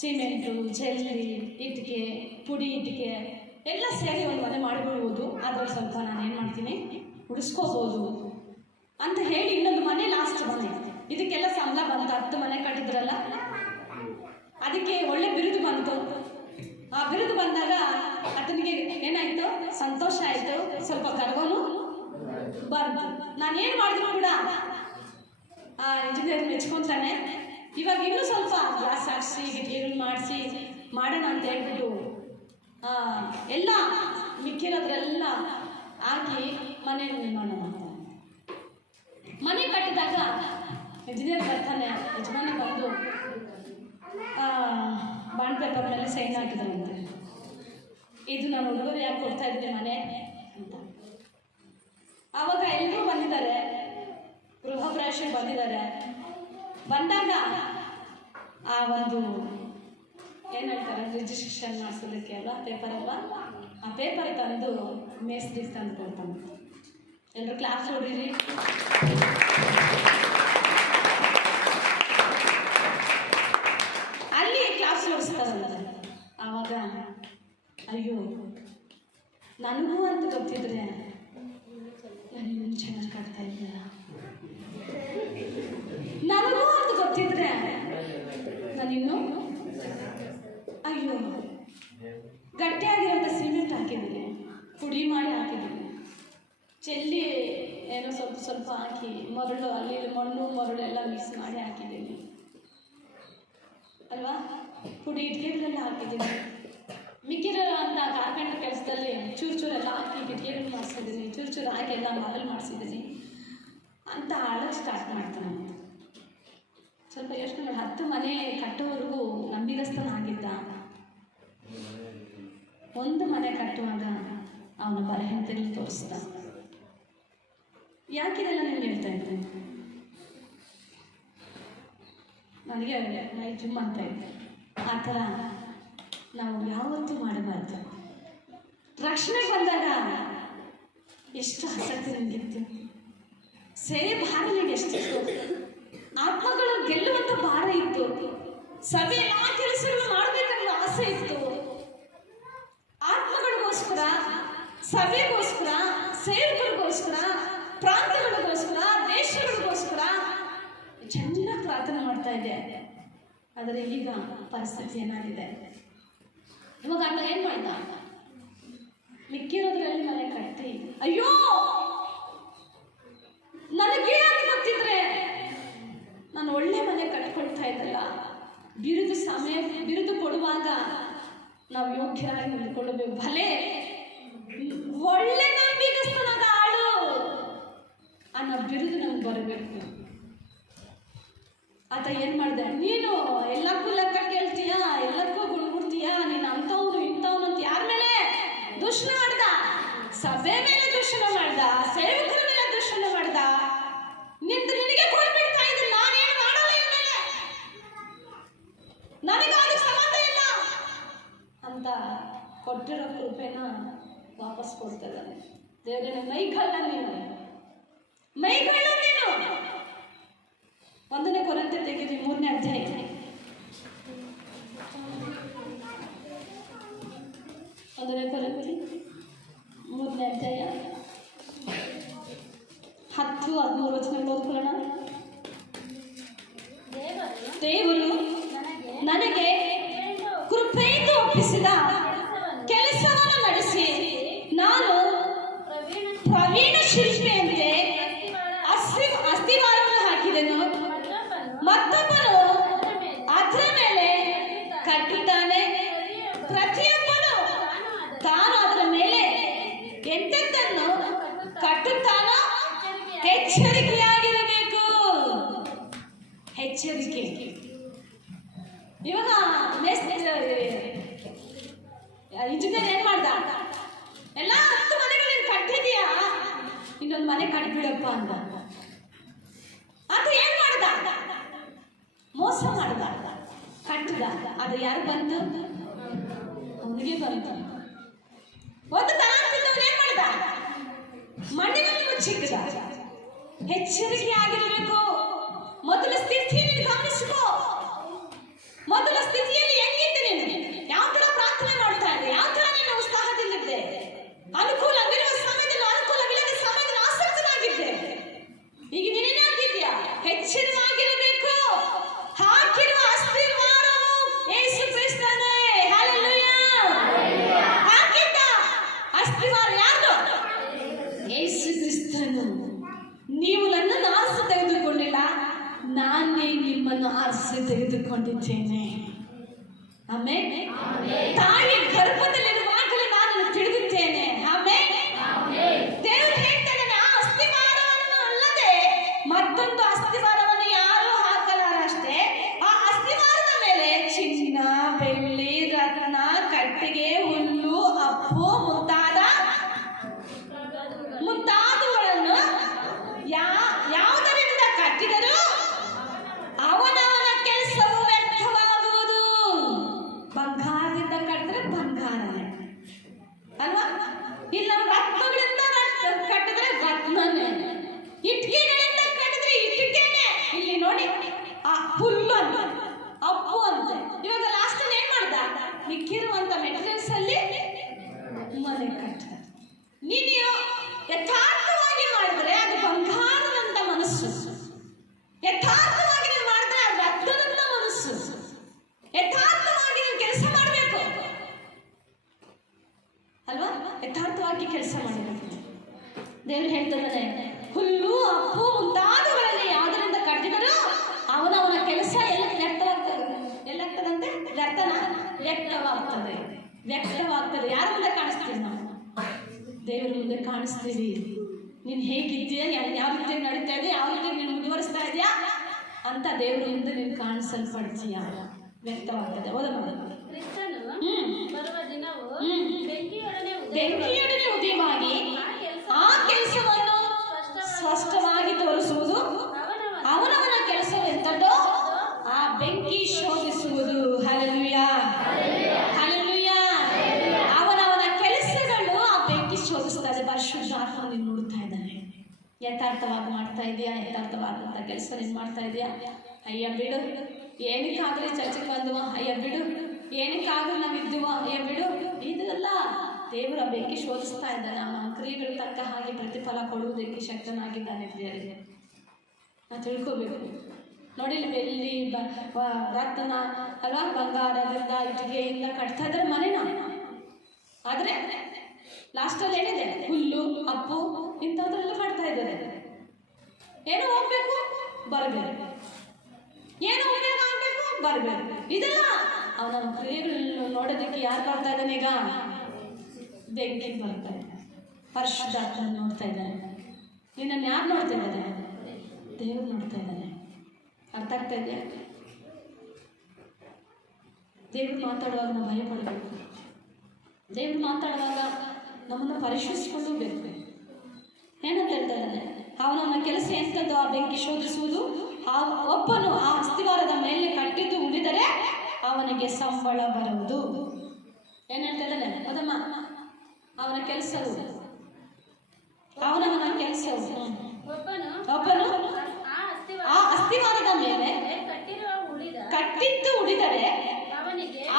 ಸಿಮೆಂಟು, ಜಲ್ಲಿ, ಇಟ್ಟಿಗೆ, ಪುಡಿ ಇಟ್ಟಿಗೆ ಎಲ್ಲ ಸೇರಿ ಒಂದು ಮನೆ ಮಾಡಿಬಿಡ್ಬೋದು. ಅದ್ರಲ್ಲಿ ಸ್ವಲ್ಪ ನಾನು ಏನು ಮಾಡ್ತೀನಿ, ಉಳಿಸ್ಕೋಬೋದು ಅಂತ ಹೇಳಿ ಇನ್ನೊಂದು ಮನೆ, ಲಾಸ್ಟ್ ಮನೆ. ಇದಕ್ಕೆಲ್ಲ ಸಂಬಳ ಬಂತು. 10 ಮನೆ ಕಟ್ಟಿದ್ರಲ್ಲ, ಅದಕ್ಕೆ ಒಳ್ಳೆ ಬಿರುದು ಬಂತು. ಆ ಬಿರುದು ಬಂದಾಗ ಆತನಿಗೆ ಏನಾಯಿತು, ಸಂತೋಷ ಆಯಿತು, ಸ್ವಲ್ಪ ಗರ್ವನು ಬಂತು. ನಾನೇನು ಮಾಡಿದ್ರು ಕೂಡ ಆ ಇಂಜಿನಿಯರ್ ಮೆಚ್ಕೊತಾನೆ. ಇವಾಗ ಇನ್ನೂ ಸ್ವಲ್ಪ ಗ್ಲಾಸ್ ಹಾಕ್ಸಿ, ಗಿಟಿಗಳು ಮಾಡಿಸಿ ಮಾಡೋಣ ಅಂತ ಹೇಳ್ಬಿಟ್ಟು ಎಲ್ಲ ಮಿಕ್ಕಿರೋದ್ರೆಲ್ಲ ಹಾಕಿ ಮನೆ ನಿರ್ಮಾಣ ಮಾಡ್ತಾನೆ. ಮನೆ ಕಟ್ಟಿದಾಗ ಇಂಜಿನಿಯರ್ ಬರ್ತಾನೆ, ಯಜಮಾನ ಬಂದು ಬಾಂಡ್ ಪೇಪರ್ ಮೇಲೆ ಸೈನ್ ಹಾಕಿದ್ರಂತೆ. ಇದು ನಾನು ಹುಡುಗರು ಯಾಕೆ ಕೊಡ್ತಾ ಇದ್ದೀನಿ ಮನೆ ಅಂತ. ಆವಾಗ ಎಲ್ಲರೂ ಬಂದಿದ್ದಾರೆ, ಗೃಹ ಪ್ರವೇಶಕ್ಕೆ ಬಂದಿದ್ದಾರೆ. ಬಂದಾಗ ಆ ಒಂದು ಏನು ಹೇಳ್ತಾರೆ, ರಿಜಿಸ್ಟ್ರೇಷನ್ ಮಾಡಿಸೋದಕ್ಕೆ ಅಲ್ಲ ಪೇಪರ್ ಅಲ್ಲ, ಆ ಪೇಪರ್ ತಂದು ಮೇಸ್ತ್ರಿಗೆ ತಂದು ಕೊಡ್ತಾನೆ. ಎಲ್ಲರೂ ಕ್ಲಾಸ್ ಹೊಡೀರಿ. ಅಲ್ಲಿ ಕ್ಲಾಸ್ ಓಡಿಸ್ತಾರಲ್ಲ, ಆವಾಗ ಅಯ್ಯೋ ನನಗೂ ಅಂತ ಗೊತ್ತಿದ್ರೆ ನಾನು ಇನ್ನೂ ಚೆನ್ನಾಗಿ ಕಾಡ್ತಾ ಇದ್ದಿಲ್ಲ, ನನಗೂ ಅಂತ ಗೊತ್ತಿದ್ರೆ ನಾನಿನ್ನು ಅಯ್ಯೋ ಗಟ್ಟಿಯಾಗಿರೋಂಥ ಸಿಮೆಂಟ್ ಹಾಕಿದ್ದೀನಿ, ಪುಡಿ ಮಾಡಿ ಹಾಕಿದ್ದೀನಿ, ಚೆಲ್ಲಿ ಏನೋ ಸ್ವಲ್ಪ ಸ್ವಲ್ಪ ಹಾಕಿ ಮರಳು, ಅಲ್ಲಿ ಮಣ್ಣು ಮರಳು ಎಲ್ಲ ಮಿಕ್ಸ್ ಮಾಡಿ ಹಾಕಿದ್ದೀನಿ ಅಲ್ವಾ, ಪುಡಿ ಇಟ್ಕೆಗಳೆಲ್ಲ ಹಾಕಿದ್ದೀನಿ. ಮಿಕ್ಕಿರೋ ಅಂತ ಕಾರ್ಪೆಂಟರ್ ಕೆಲಸದಲ್ಲಿ ಚೂರು ಚೂರೆಲ್ಲ ಹಾಕಿ ಕಿಟಕಿಗಳು ಮಾಡಿಸಿದ್ದೀನಿ, ಚೂರು ಚೂರು ಹಾಕಿ ಎಲ್ಲ ಮರಳು ಮಾಡಿಸಿದ್ದೀನಿ ಅಂತ ಆಳಕ್ಕೆ ಸ್ಟಾರ್ಟ್ ಮಾಡ್ತಾನೆ. ಸ್ವಲ್ಪ ಯೋಚನೆ ಮಾಡಿ, 10 ಮನೆ ಕಟ್ಟೋವರೆಗೂ ನಂಬಿಗಸ್ತನಾಗಿದ್ದ. ಒಂದು ಮನೆ ಕಟ್ಟುವಾಗ ಅವನ ಬಲಹೀನತೆಯಲ್ಲಿ ತೋರಿಸ್ದ. ಯಾಕಿದೆಲ್ಲ ನಿಮ್ಗೆ ಹೇಳ್ತಾ ಇದ್ದೇನೆ, ನನಗೆ ಮೈ ಜುಮ್ ಅಂತ ಇದ್ದೆ. ಆ ಥರ ನಾವು ಯಾವತ್ತೂ ಮಾಡಬಾರ್ದು. ರಕ್ಷಣೆಗೆ ಬಂದಾಗ ಎಷ್ಟು ಆಸಕ್ತಿ ನಿಮಗಿತ್ತು, ಸೇವೆ ಭಾರ ನಿಮಗೆ ಎಷ್ಟಿತ್ತು, ಆತ್ಮಗಳು ಗೆಲ್ಲುವಂಥ ಭಾರ ಇತ್ತು, ಸಭೆ ಎಲ್ಲ ಕೆಲಸಗಳು ಮಾಡಬೇಕನ್ನೋ ಆಸೆ ಇತ್ತು. ಆತ್ಮಗಳಿಗೋಸ್ಕರ, ಸಭೆಗೋಸ್ಕರ, ಸೇವಕರಿಗೋಸ್ಕರ, ಪ್ರಾಂತ್ಯಗಳಿಗೋಸ್ಕರ, ದೇಶಗಳಿಗೋಸ್ಕರ ಚೆನ್ನಾಗಿ ಪ್ರಾರ್ಥನೆ ಮಾಡ್ತಾ ಇದ್ದೆ. ಆದರೆ ಈಗ ಪರಿಸ್ಥಿತಿ ಏನಾಗಿದೆ, ಇವಾಗ ಅಣ್ಣ ಏನು ಮಾಡ್ದ, ಮಿಕ್ಕಿರೋದ್ರಲ್ಲಿ ಮನೆ ಕಟ್ಟಿ ಅಯ್ಯೋ ನನಗೆ ಅಂತ ಗೊತ್ತಿದ್ರೆ ನಾನು ಒಳ್ಳೆ ಮನೆ ಕಟ್ಕೊಳ್ತಾ ಇದ್ದಲ್ಲ. ಬಿರುದು ಕೊಡುವಾಗ ನಾವು ಯೋಗ್ಯರಾಗಿ ನಿಂತ್ಕೊಳ್ಳಬೇಕು. ಭಲೆ ಒಳ್ಳೆ ನಂಬಿಗಸ್ತನಾದ ಆಳು ಅನ್ನೋ ಬಿರುದು ನಮ್ಗೆ ಬರಬೇಕು. ಆತ ಏನು ಮಾಡಿದೆ, ನೀನು ಎಲ್ಲಕ್ಕೂ ಲೆಕ್ಕ ಕೇಳ್ತೀಯ, ಎಲ್ಲಕ್ಕೂ ಗುಣಗುಡ್ತೀಯ, ನೀನು ಅಂಥವ್ನು ಇಂಥವ್ನು ಅಂತ ಯಾರ ಮೇಲೆ ದೂಷಣೆ ಮಾಡ್ದ, ಸಭೆ ಮೇಲೆ ದೂಷಣೆ ಮಾಡ್ದ, ಸೇವಕರ ಮೇಲೆ ದೂಷಣೆ ಮಾಡ್ದ. ನಿನಗೆ ಕೊಡ್ಬಿಡ್ತಾ ಇದ್ದೀನಿ, ನಾನೇನು ಮಾಡಲ್ಲ ಇನ್ಮೇಲೆ, ನನಗೆ ಅದು ಸಂಬಂಧ ಇಲ್ಲ ಅಂತ ಕೊಟ್ಟಿರೋ ಕೃಪೆನ ವಾಪಸ್ ಕೊಡ್ತಾ ಇದ್ದಾನೆ. ದೇವರೇ ಮೈಗಳ್ಳ ನೀನು, ಮೈಗಳ್ಳ ನೀನು. 1 ಕೊರಿಂಥೆ ತೆಗೆದು 3ನೇ ಅಧ್ಯಾಯ, 1 ಕೊರಿಂಥೆ 3ನೇ ಅಧ್ಯಾಯ 10-13 ವಚನಗಳು ಓದ್ಕೊಳ್ಳೋಣ. ದೇವರು ನನಗೆ ಕೃಪೆಯಿಂದ ಒಪ್ಪಿಸಿದ ಕೆಲಸವನ್ನು ನಡೆಸಿ ನಾನು ಪ್ರವೀಣ ಶಿಲ್ಪಿಯಂತೆ ಅಸ್ತಿವಾರವನ್ನು ಹಾಕಿದೆನು, ಮತ್ತೊಬ್ಬನು ಅದರ ಮೇಲೆ ಕಟ್ಟುತ್ತಾನೆ. ಪ್ರತಿಯೊಬ್ಬನು ತಾನು ಅದರ ಮೇಲೆ ಎಂತೆಂದನ್ನು ಕಟ್ಟುತ್ತಾನೋ ಎಚ್ಚರಿಕೆಯಾಗಿರಬೇಕು. ಎಚ್ಚರಿಕೆ. ಇವಾಗ ಇಂಜಿನಿಯರ್ ಏನ್ ಮಾಡ್ದ, ಎಲ್ಲ 10 ಮನೆಗಳನ್ನ ಕಟ್ಟಿದೀಯಾ, ಇನ್ನೊಂದು ಮನೆ ಕಟ್ಬಿಡಪ್ಪ ಅಂತ. ಆತ ಏನ್ ಮಾಡ್ದ, ಮೋಸ ಮಾಡ್ದ, ಕಟ್ಟದ. ಅದು ಯಾರು ಬಂತು, ಅವನಿಗೆ ಬಂತು. ಒಂದು ತಲಾಂತಿದ್ದವನು ಏನ್ ಮಾಡ್ದ, ಮಣ್ಣಿನಲ್ಲಿ ಮುಚ್ಚಿಕ್ಕಿದ. ಎಚ್ಚರಿಕೆ ಆಗಿರಬೇಕು. ಮೊದಲ ಸ್ಥಿತಿಯಲ್ಲಿ ಗಮನಿಸಿಕೋ, ಮೊದಲ ಸ್ಥಿತಿಯಲ್ಲಿ ಹೆಂಗೆ ಅಸ್ತಿವಾರ ಯಾರು? ಯೇಸು ಕ್ರಿಸ್ತನು. ನೀವು ನನ್ನನ್ನು ಆರಿಸಿ ತೆಗೆದುಕೊಂಡಿಲ್ಲ, ನಾನೇ ನಿಮ್ಮನ್ನು ಆರಿಸಿ ತೆಗೆದುಕೊಂಡಿದ್ದೇನೆ. ಆಮೆನ್. ತಾಯಿ ಗರ್ಭದಲ್ಲಿರುವಾಗಲೇ ನಾನು ತಿಳಿದಿದ್ದೇನೆ. ಆಮೆನ್. ದೇವರು ಹೇಳ್ತಾನೆ, ಆ ಅಸ್ತಿವಾರವನ್ನು ಅಲ್ಲದೆ ಮತ್ತೊಂದು ಅಸ್ತಿವಾರವನ್ನು ಯಾರು ಹಾಕಲಾರಷ್ಟೇ. ಆ ಅಸ್ತಿವಾರದ ಮೇಲೆ ಚಿನ್ನ, ಬೆಳ್ಳಿ, ರತ್ನ, ಕಟ್ಟಿಗೆ, ಹುಲ್ಲು, ಅಪ್ಪು ಮುಂತಾದವುಗಳನ್ನು ಯಾವುದರಿಂದ ಕಟ್ಟಿದರೂ ಅವನವನ ಕೆಲಸವು ವ್ಯರ್ಥವಾಗುವುದು. ಬಂಗಾರದಿಂದ ಕಟ್ಟಿದ್ರೆ ಬಂಗಾರನೇ ಅಲ್ವಾ? ಇಲ್ಲ ರತ್ನಗಳಿಂದ ಕಟ್ಟಿದ್ರೆ ರತ್ನನೇ, ಇಟ್ಟಿಗೆಗಳಿಂದ ಕಟ್ಟಿದ್ರೆ ಇಟ್ಟಿಗೆನೇ. ಇಲ್ಲಿ ನೋಡಿ, ಆ ಹುಲ್ಲು ಅಂತ, ಅಪ್ಪು ಅಂತ. ಇವಾಗ ಲಾಸ್ಟ್ ಏನ್ ಮಾಡ್ದ? ಮಿಕ್ಕಿರುವಂತ ಮೆಟೀರಿಯಲ್ಸ್ ಅಲ್ಲಿ ಮನೆ ಕಟ್ಟಿದ. ನೀನು ಯಥಾರ್ಥವಾಗಿ ಮಾಡಿದ್ರೆ ಅದು ಬಂಗಾರದಂತ ಮನಸ್ಸು, ಯಥಾರ್ಥವಾಗಿ ನೀನು ಮಾಡಿದ್ರೆ ಅದು ರತ್ನದಂತ ಮನಸ್ಸು. ಯಥಾರ್ಥವಾಗಿ ನೀನು ಕೆಲಸ ಮಾಡಬೇಕು ಅಲ್ವಾ? ಯಥಾರ್ಥವಾಗಿ ಕೆಲಸ ಮಾಡಬೇಕು. ದೇವರು ಹೇಳ್ತಿದ್ದಾನೆ, ಹುಲ್ಲು, ಅಪ್ಪು ಮುಂತಾದವುಗಳಲ್ಲಿ ಯಾವುದರಿಂದ ಕಟ್ಟಿದರೂ ಅವನವನ ಕೆಲಸ ಎಲ್ಲ ವ್ಯಕ್ತವಾಗ್ತದೆ. ಎಲ್ಲಾಗ್ತದಂತೆ? ವ್ಯಕ್ತವಾಗ್ತದೆ. ಯಾರ ಮುಂದೆ ಕಾಣಿಸ್ತೀವಿ ನಾವು? ದೇವರ ಮುಂದೆ ಕಾಣಿಸ್ತೀವಿ. ನೀನು ಹೇಗಿದ್ದೀಯ, ಯಾವ ರೀತಿ ನಡೀತಾ ಇದೆಯಾ, ಯಾವ ರೀತಿ ನೀನು ಮುಂದುವರಿಸ್ತಾ ಇದೆಯಾ ಅಂತ ದೇವರ ಮುಂದೆ ನೀನು ಕಾಣಿಸಲ್ಪಡ್ತೀಯ, ವ್ಯಕ್ತವಾಗ್ತದೆ. ಬೆಂಕಿಯೊಡನೆ ಉದಯವಾಗಿ ಆ ಕೆಲಸವನ್ನು ಸ್ಪಷ್ಟವಾಗಿ ತೋರಿಸುವುದು. ಅವನವನ ಕೆಲಸವೆಂತದೋ ಆ ಬೆಂಕಿ ಶೋಧಿಸುವುದು. Hallelujah, hallelujah. ಅವನವನ ಕೆಲಸಗಳು ಆ ಬೆಂಕಿ ಶೋಧಿಸ್ತದೆ. ಪರಿಶುದ್ಧಾತ್ಮ ನೀನು ನೋಡ್ತಾ ಇದ್ದಾನೆ. ಯಥಾರ್ಥವಾಗಿ ಮಾಡ್ತಾ ಇದೆಯಾ? ಯಥಾರ್ಥವಾದಂಥ ಕೆಲಸ ನೀನು ಮಾಡ್ತಾ ಇದೆಯಾ? ಅಯ್ಯ ಬಿಡು, ಏನಕ್ಕಾಗಲಿ ಚರ್ಚೆಗೆ ಬಂದುವ, ಅಯ್ಯ ಬಿಡು, ಏನಕ್ಕಾಗಲಿ ನಾವು ಇದ್ದುವ, ಅಯ್ಯ ಬಿಡು, ಇದೆಲ್ಲ ದೇವರ ಬೆಂಕಿ ಶೋಧಿಸ್ತಾ ಇದ್ದಾನೆ. ನಮ್ಮ ಕ್ರಿಯೆಗಳು ತಕ್ಕ ಹಾಗೆ ಪ್ರತಿಫಲ ಕೊಡುವುದಕ್ಕೆ ಶಕ್ತನಾಗಿದ್ದಾನೆ. ದೇವರಿಗೆ ನಾವು ತಿಳ್ಕೋಬೇಕು. ನೋಡಿ, ಬೆಳ್ಳಿ, ರತ್ನ ಅಲ್ವಾ, ಬಂಗಾರದಿಂದ, ಇಟ್ಟಿಗೆಯಿಂದ ಕಟ್ತಾ ಇದ್ದಾರೆ ಮನೆನ. ಆದರೆ ಲಾಸ್ಟಲ್ಲಿ ಏನಿದೆ? ಹುಲ್ಲು, ಅಪ್ಪು ಇಂಥದ್ರೆಲ್ಲ ಕಟ್ತಾ ಇದ್ದಾರೆ. ಏನು ಹೋಗ್ಬೇಕು, ಬರಬೇಕು, ಏನು ಉಪಯೋಗ ಆಗಬೇಕು, ಬರಬೇಕು. ಇದೆಲ್ಲ ಅವನ ಕ್ರಿಯೆಗಳನ್ನು ನೋಡೋದಕ್ಕೆ ಯಾರು ಬರ್ತಾ ಇದ್ದಾನೆ? ಈಗ ಬೆಂಕಿ ಬರ್ತಾ ಇದ್ದಾನೆ. ಪರಿಶುದ್ಧಾತ್ಮ ನೋಡ್ತಾ ಇದ್ದಾನೆ. ನಿನ್ನನ್ನು ಯಾರು ನೋಡ್ತಾ ಇದ್ದಾರೆ? ದೇವರು ನೋಡ್ತಾ ಇದ್ದಾನೆ. ಅರ್ಥ ಆಗ್ತಾ ಇದೆ? ದೇವರು ಮಾತಾಡುವಾಗ ನಾವು ಭಯ ಪಡಬೇಕು. ದೇವರು ಮಾತಾಡುವಾಗ ನಮ್ಮನ್ನು ಪರಿಶೀಲಿಸಿಕೊಂಡು ಬೇಕು. ಏನಂತ ಹೇಳ್ತಾ ಇದ್ದಾನೆ? ಅವನವನ ಕೆಲಸ ಎಂಥದ್ದು ಆ ಬೆಂಕಿ ಶೋಧಿಸುವುದು. ಒಬ್ಬನು ಆ ಅಸ್ತಿವಾರದ ಮೇಲೆ ಕಟ್ಟಿದ್ದು ಉಳಿದರೆ ಅವನಿಗೆ ಸಂಬಳ ಬರುವುದು. ಏನು ಹೇಳ್ತಾ ಇದ್ದಾನೆ? ಅದಮ್ಮ ಅವನ ಕೆಲಸವು, ಅವನವನ ಕೆಲಸವು. ಒಬ್ಬನು ಆ ಅಸ್ತಿವಾರದ ಮೇಲೆ ಕಟ್ಟಿದ್ದು ಉಳಿದರೆ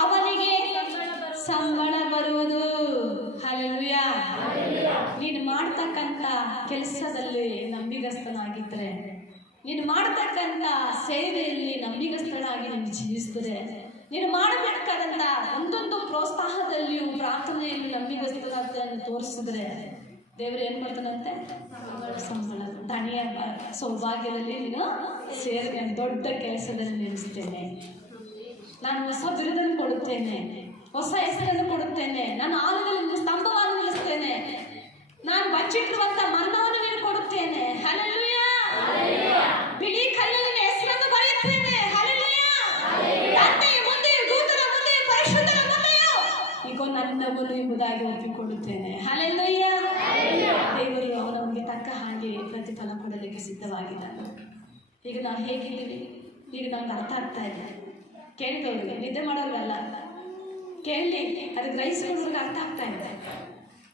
ಅವನಿಗೆ ಸಂಬಳ ಬರುವುದು. ಹಲ್ಲೆಲೂಯಾ. ನೀನು ಮಾಡ್ತಕ್ಕಂಥ ಕೆಲಸದಲ್ಲಿ ನಂಬಿಗಸ್ತನಾಗಿದ್ದರೆ, ನೀನು ಮಾಡ್ತಕ್ಕಂಥ ಸೇವೆಯಲ್ಲಿ ನಂಬಿಗಸ್ತನಾಗಿ ನೀನು ಜೀವಿಸಿದರೆ, ನೀನು ಮಾಡಬೇಕಾದಂಥ ಒಂದೊಂದು ಪ್ರೋತ್ಸಾಹದಲ್ಲಿಯೂ ಪ್ರಾರ್ಥನೆಯಲ್ಲಿ ನಂಬಿಗಸ್ತನಾದನ್ನು ತೋರಿಸಿದ್ರೆ ದೇವರು ಏನು ಮಾಡ್ತಾನಂತೆ? ಸಂಬಳ, ಧನಿಯ ಸೌಭಾಗ್ಯದಲ್ಲಿ ನೀನು ಸೇರಿ ದೊಡ್ಡ ಕೆಲಸದಲ್ಲಿ ನಿಲ್ಲಿಸ್ತೇನೆ. ನಾನು ಹೊಸ ಬಿರುದನ್ನು ಕೊಡುತ್ತೇನೆ, ಹೊಸ ಹೆಸರನ್ನು ಕೊಡುತ್ತೇನೆ, ನಾನು ಆಲದಲ್ಲಿ ಸ್ತಂಭವಾಗಿ ನಿಲ್ಲಿಸ್ತೇನೆ, ನಾನು ಬಚ್ಚಿಟ್ಟಿರುವಂಥ ಮನ್ನವನ್ನು ನೀನು ಕೊಡುತ್ತೇನೆ. ಹಲ್ಲೆಲೂಯಾ. ಬಿಳಿ ಕಲ್ಲಲ್ಲಿ ಹೆಸರನ್ನು ಬರೆಯುತ್ತೇನೆ. ಹಲ್ಲೆಲೂಯಾ. ತಂದೆಯ ಮುಂದೆ, ದೂತರ ಮುಂದೆ, ಪರಿಶುದ್ಧರ ಮುಂದೆಯೂ ಈಗ ನನ್ನ ಮುಂದೆ ಎಂಬುದಾಗಿ ಒಪ್ಪಿಕೊಳ್ಳುತ್ತೇನೆ. ಹಲ್ಲೆಲೂಯಾ. ದೇವರು ಅವನವನಿಗೆ ತಕ್ಕ ಹಾಗೆ ಪ್ರತಿಫಲ ಕೊಡಲಿಕ್ಕೆ ಸಿದ್ಧವಾಗಿದ್ದಾನೆ. ಈಗ ನಾವು ಹೇಗಿದ್ದೀವಿ? ಈಗ ನಮ್ಗೆ ಅರ್ಥ ಆಗ್ತಾ ಇದೆ. ಕೇಳಿದವ್ರಿಗೆ, ನಿದ್ದೆ ಮಾಡೋರಿಗಲ್ಲ, ಕೇಳಿ ಅದು ಗ್ರಹಿಸಿಕೊಳ್ಳೋರಿಗೆ ಅರ್ಥ ಆಗ್ತಾ ಇದೆ.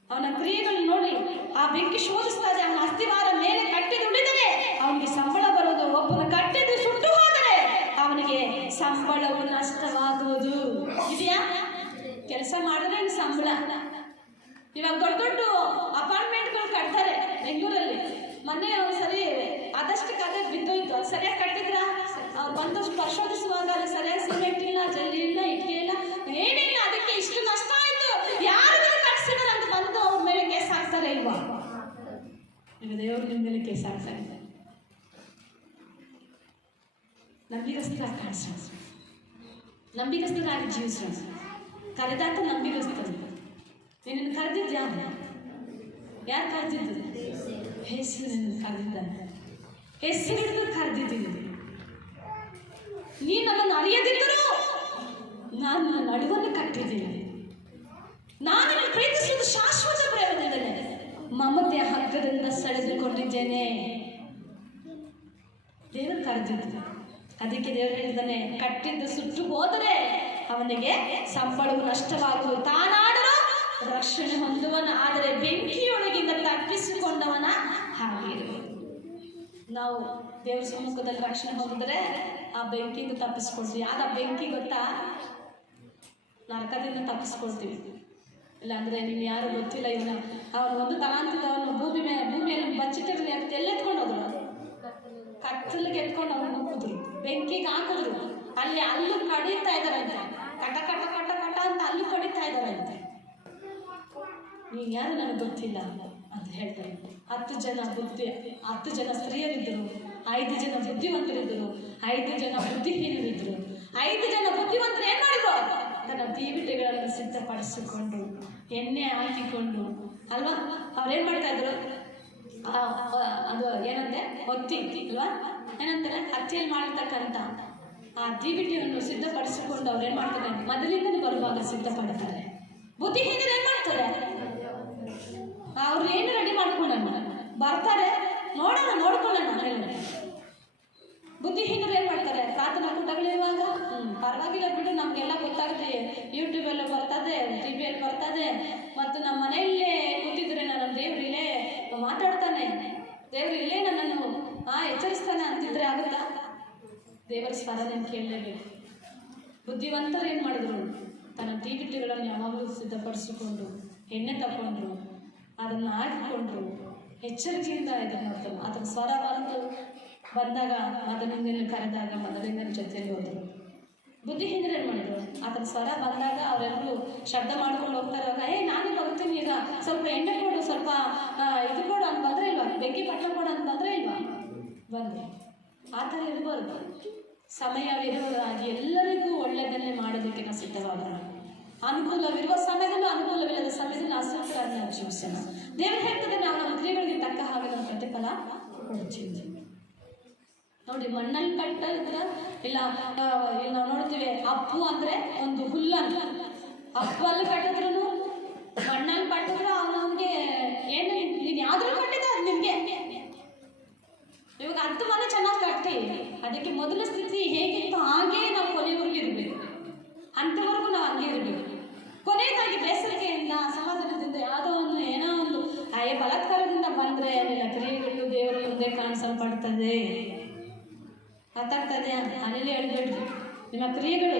ಅವನ ಕ್ರಿಯೆಗಳು ನೋಡಿ ಆ ಬೆಂಕಿ ಶೋಧಿಸ್ತಾ ಇದೆ. ಅವನ ಅಸ್ತಿವಾರ ಮೇಲೆ ಕಟ್ಟಿದ್ದು ಉಳಿದರೆ ಅವನಿಗೆ ಸಂಬಳ ಬರುವುದು. ಒಬ್ಬನು ಕಟ್ಟಿದ್ದು ಸುಟ್ಟು ಹೋದರೆ ಅವನಿಗೆ ಸಂಬಳವು ನಷ್ಟವಾಗುವುದು. ಇದೆಯಾ? ಕೆಲಸ ಮಾಡಿದ್ರೆ ಸಂಬಳ. ಇವಾಗ ದೊಡ್ಡ ದೊಡ್ಡ ಅಪಾರ್ಟ್ಮೆಂಟ್ಗಳು ಕಟ್ತಾರೆ ಬೆಂಗಳೂರಲ್ಲಿ. ಮೊನ್ನೆ ಒಂದ್ಸರಿ ಆದಷ್ಟಕ್ಕಾಗ ಬಿದ್ದೋಯ್ತು. ಅದು ಸರಿಯಾಗಿ ಕಟ್ಟಿದ್ರ? ಅವ್ರು ಬಂದು ಪರಿಶೋಧಿಸುವಾಗ ಅಲ್ಲಿ ಸರಿಯಾಗಿ ಸಿಮೆಂಟ್ ಇಲ್ಲ, ಜಲ್ಲಿ ಇಲ್ಲ, ಇಟ್ಟಿಗೆ ಇಲ್ಲ, ಏನಿಲ್ಲ. ಅದಕ್ಕೆ ಇಷ್ಟು ನಷ್ಟ ಆಯ್ತು. ಯಾರು ಕಟ್ಸಿದಾರೆ ಅಂತ ಬಂದು ಅವ್ರು ಈಗ ದೇವರು ನಿಮ್ಮ ಮೇಲೆ ಕೇಸ್ ಆಗ್ತಾ ಇದೆ. ನಂಬಿಗಸ್ತರ ಕಾಣಿಸೋಣ, ನಂಬಿಗಸ್ತರಾಗಿ ಜೀವಿಸೋಣ. ಕರೆದಾತ ನಂಬಿಗಸ್ತರು. ನಿನ್ನನ್ನು ಕರೆದಿದ್ದು ಯಾರು ಕರೆದಿದ್ದು? ಹೆಸರು ನಿನ್ನ ಕರೆದಿದ್ದಾನೆ. ಹೆಸರು ಹಿಡಿದು ಕರೆದಿದ್ದೀನಿ. ನೀನು ನನ್ನನ್ನು ಅರಿಯದಿದ್ದರೂ ನಾನು ನನ್ನ ನಡುವನ್ನು ಕಟ್ಟಿದ್ದೀನಿ. ನಾನು ನಿನ್ನ ಪ್ರೀತಿಸುವುದು ಶಾಶ್ವತ ಪ್ರೇಮದಿಂದಲೇ, ಮಮತೆಯ ಹಗ್ಗದಿಂದ ಸೆಳೆದುಕೊಂಡಿದ್ದೇನೆ. ದೇವರು ಕರೆದಿದ್ದು. ಅದಕ್ಕೆ ದೇವರು ಹೇಳಿದ್ದಾನೆ, ಕಟ್ಟಿದ್ದು ಸುಟ್ಟು ಹೋದರೆ ಅವನಿಗೆ ಸಂಬಳವು ನಷ್ಟವಾಗುವುದು, ತಾನಾದರೂ ರಕ್ಷಣೆ ಹೊಂದುವನ, ಆದರೆ ಬೆಂಕಿಯೊಳಗಿಂದ ತಪ್ಪಿಸಿಕೊಂಡವನ ಹಾಗೆ ಇರುವುದು. ನಾವು ದೇವರ ಸಮ್ಮುಖದಲ್ಲಿ ರಕ್ಷಣೆ ಹೊಂದಿದ್ರೆ ಆ ಬೆಂಕಿಯಿಂದ ತಪ್ಪಿಸ್ಕೊಳ್ತೀವಿ. ಆಗ ಬೆಂಕಿ ಗೊತ್ತಾ? ನರಕದಿಂದ ತಪ್ಪಿಸ್ಕೊಳ್ತೀವಿ. ಇಲ್ಲಾಂದರೆ ನೀವು ಯಾರು ಗೊತ್ತಿಲ್ಲ, ಇವನ ಅವನು ಒಂದು ತಲಾಂತದವನು ಭೂಮಿಯಲ್ಲಿ ಬಚ್ಚಿಟ್ಟಿರಲಿ ಅಂತ ಎಲ್ಲೆತ್ಕೊಂಡು ಹೋದ್ರು, ಕತ್ತಲಿಗೆ ಎತ್ಕೊಂಡು ಅವನು ಮುಕ್ಕಿದ್ರು, ಬೆಂಕಿಗೆ ಹಾಕಿದ್ರು. ಅಲ್ಲಿ ಅಲ್ಲು ಕಡಿತಾ ಇದ್ದಾರಂತೆ, ಕಟ ಕಟ ಕಟ ಕಟ ಅಂತ ಅಲ್ಲು ಕಡಿತಾ ಇದ್ದಾರಂತೆ. ನೀವು ಯಾರು ನನಗೆ ಗೊತ್ತಿಲ್ಲ ಅಂತ ಹೇಳ್ತಾರೆ. 10 ಜನ ಸ್ತ್ರೀಯರಿದ್ದರು, 5 ಜನ ಬುದ್ಧಿವಂತರಿದ್ದರು, 5 ಜನ ಬುದ್ಧಿಹೀನರಿದ್ದರು. 5 ಜನ ಬುದ್ಧಿವಂತರು ಏನು ಮಾಡಿದ್ರು? ತನ್ನ ದೀವಿಟೆಗಳನ್ನು ಸಿದ್ಧಪಡಿಸಿಕೊಂಡು ಎಣ್ಣೆ ಹಾಕಿಕೊಂಡು ಅಲ್ವಾ, ಅವ್ರೇನು ಮಾಡ್ತಾ ಇದ್ರು? ಅದು ಏನಂತೆ ಹೊತ್ತಿ ಅಲ್ವಾ, ಏನಂತಾರೆ ಹತ್ತಿಯಲ್ಲಿ ಮಾಡಿರ್ತಕ್ಕಂಥ ಆ ದೀವಿಟೆಯನ್ನು ಸಿದ್ಧಪಡಿಸಿಕೊಂಡು ಅವ್ರೇನು ಮಾಡ್ತಾರೆ? ಮೊದಲಿಂದಲೂ ಬರುವಾಗ ಸಿದ್ಧಪಡ್ತಾರೆ. ಬುದ್ಧಿಹೀನರು ಏನು ಮಾಡ್ತಾರೆ? ಅವ್ರು ಏನು ರೆಡಿ ಮಾಡ್ಕೊಳ್ಳೋಣ, ಬರ್ತಾರೆ, ನೋಡ್ಕೊಳ್ಳೋಣ ಹೇಳಿ. ಬುದ್ಧಿಹೀನರು ಏನು ಮಾಡ್ತಾರೆ? ಪ್ರಾರ್ಥನಾ ಕೂಟಗಳಿರುವಾಗ ಪರವಾಗಿಲ್ಲ ಬಿಡು, ನಮಗೆಲ್ಲ ಗೊತ್ತಾಗುತ್ತೆ, ಯೂಟ್ಯೂಬಲ್ಲಿ ಬರ್ತದೆ, ಟಿ ವಿಯಲ್ಲಿ ಬರ್ತದೆ, ಮತ್ತು ನಮ್ಮ ಮನೆಯಲ್ಲೇ ಕೂತಿದ್ರೆ ನನ್ನ ದೇವ್ರು ಇಲ್ಲೇ ಮಾತಾಡ್ತಾನೆ, ದೇವ್ರು ಇಲ್ಲೇ ನನ್ನನ್ನು ಎಚ್ಚರಿಸ್ತಾನೆ ಅಂತಿದ್ರೆ ಆಗುತ್ತಾ? ದೇವರ ಸ್ವರ ನಾನು ಕೇಳಲೇಬೇಕು. ಬುದ್ಧಿವಂತರು ಏನು ಮಾಡಿದ್ರು? ತನ್ನ ದೀವಿಟೆಗಳನ್ನು ಯಾವಾಗಲೂ ಸಿದ್ಧಪಡಿಸಿಕೊಂಡು ಎಣ್ಣೆ ತಗೊಂಡ್ರು, ಅದನ್ನು ಹಾಕಿಕೊಂಡ್ರು, ಎಚ್ಚರಿಕೆಯಿಂದ ಇದನ್ನು ನೋಡ್ತಾರೆ. ಅದರ ಸ್ವರ ಬಂದಾಗ ಮೊದಲಿಂದಲೂ ಕರೆದಾಗ ಮೊದಲಿಂದಲೂ ಜೊತೆಯಲ್ಲಿ ಹೋದರು. ಬುದ್ಧಿಹೀನರು ಏನು ಮಾಡಿದ್ರು? ಅದರ ಸ್ವರ ಬಂದಾಗ ಅವರೆಲ್ಲರೂ ಶಬ್ದ ಮಾಡ್ಕೊಂಡು ಹೋಗ್ತಾ ಇರುವಾಗ, ನಾನು ಬರ್ತೀನಿ, ಈಗ ಸ್ವಲ್ಪ ಎಣ್ಣೆ ಕೊಡು, ಸ್ವಲ್ಪ ಇದು ಕೊಡು ಅಂತ ಬಂದರೆ ಇಲ್ವಾ? ಬೆಂಕಿ ಪಟ್ಲ ಕೊಡು ಅಂತ ಬಂದರೆ ಇಲ್ವಾ? ಬಂದೆ. ಆ ಥರ ಇರ್ಬಾರ್ದು. ಸಮಯವಿರುವುದಾಗಿ ಎಲ್ಲರಿಗೂ ಒಳ್ಳೆಯದನ್ನೇ ಮಾಡೋದಕ್ಕೆ ನಾವು ಸಿದ್ಧವಾಗೋಣ. ಅನುಕೂಲವಿರುವ ಸಮಯದಲ್ಲೂ ಅನುಕೂಲವಿಲ್ಲದ ಸಮಯದಲ್ಲಿ ಆಸಕ್ತರಾಗಿ ನಾವು ಜೀವಿಸೋಣ. ದೇವರು ಹೇಳ್ತದೆ, ನಾವು ನಮ್ಮ ಕ್ರಿಯೆಗಳಿಗೆ ತಕ್ಕ ಹಾಗೆ ನಮ್ಮ ಪ್ರತಿಫಲ ಕೊಡ್ತೀವಿ. ನೋಡಿ, ಮಣ್ಣಲ್ಲಿ ಕಟ್ಟಿದ್ರೆ ಇಲ್ಲ ನಾವು ನೋಡ್ತೀವಿ, ಅಪ್ಪು ಅಂದರೆ ಒಂದು ಹುಲ್ಲನ್ನು ಅಪ್ಪು ಅಲ್ಲಿ ಕಟ್ಟಿದ್ರು, ಮಣ್ಣಲ್ಲಿ ಕಟ್ಟಿದ್ರು ಅವನಿಗೆ ಏನು, ನೀನು ಯಾವ್ದ್ರೂ ಕಟ್ಟಿದ್ರೆ ಅದು ನಿನಗೆ. ಇವಾಗ 10 ಮನೆ ಚೆನ್ನಾಗಿ ಕಟ್ಟಿ, ಅದಕ್ಕೆ ಮೊದಲ ಸ್ಥಿತಿ ಹೇಗಿತ್ತು ಹಾಗೇ ನಾವು ಕೊನೆಯವರೆಗೂ ಇರಬೇಕು. ಅಂಥವರೆಗೂ ನಾವು ಹಂಗೆ ಇರಬೇಕು. ಕೊನೆಯದಾಗಿ ಬೇಸರಿಕೆಯಿಂದ ಅಸಮಾಧಾನದಿಂದ ಯಾವುದೋ ಒಂದು ಏನೋ ಒಂದು ಬಲಾತ್ಕಾರದಿಂದ ಬಂದರೆ ನಿನ್ನ ಕ್ರಿಯೆಗಳು ದೇವರ ಮುಂದೆ ಕಾಣಿಸಲ್ಪಡ್ತದೆ. ಮಾತಾಡ್ತದೆ ಅಲ್ಲಿ ಹೇಳ್ಬೇಡ್ರಿ, ನಿಮ್ಮ ಕ್ರಿಯೆಗಳು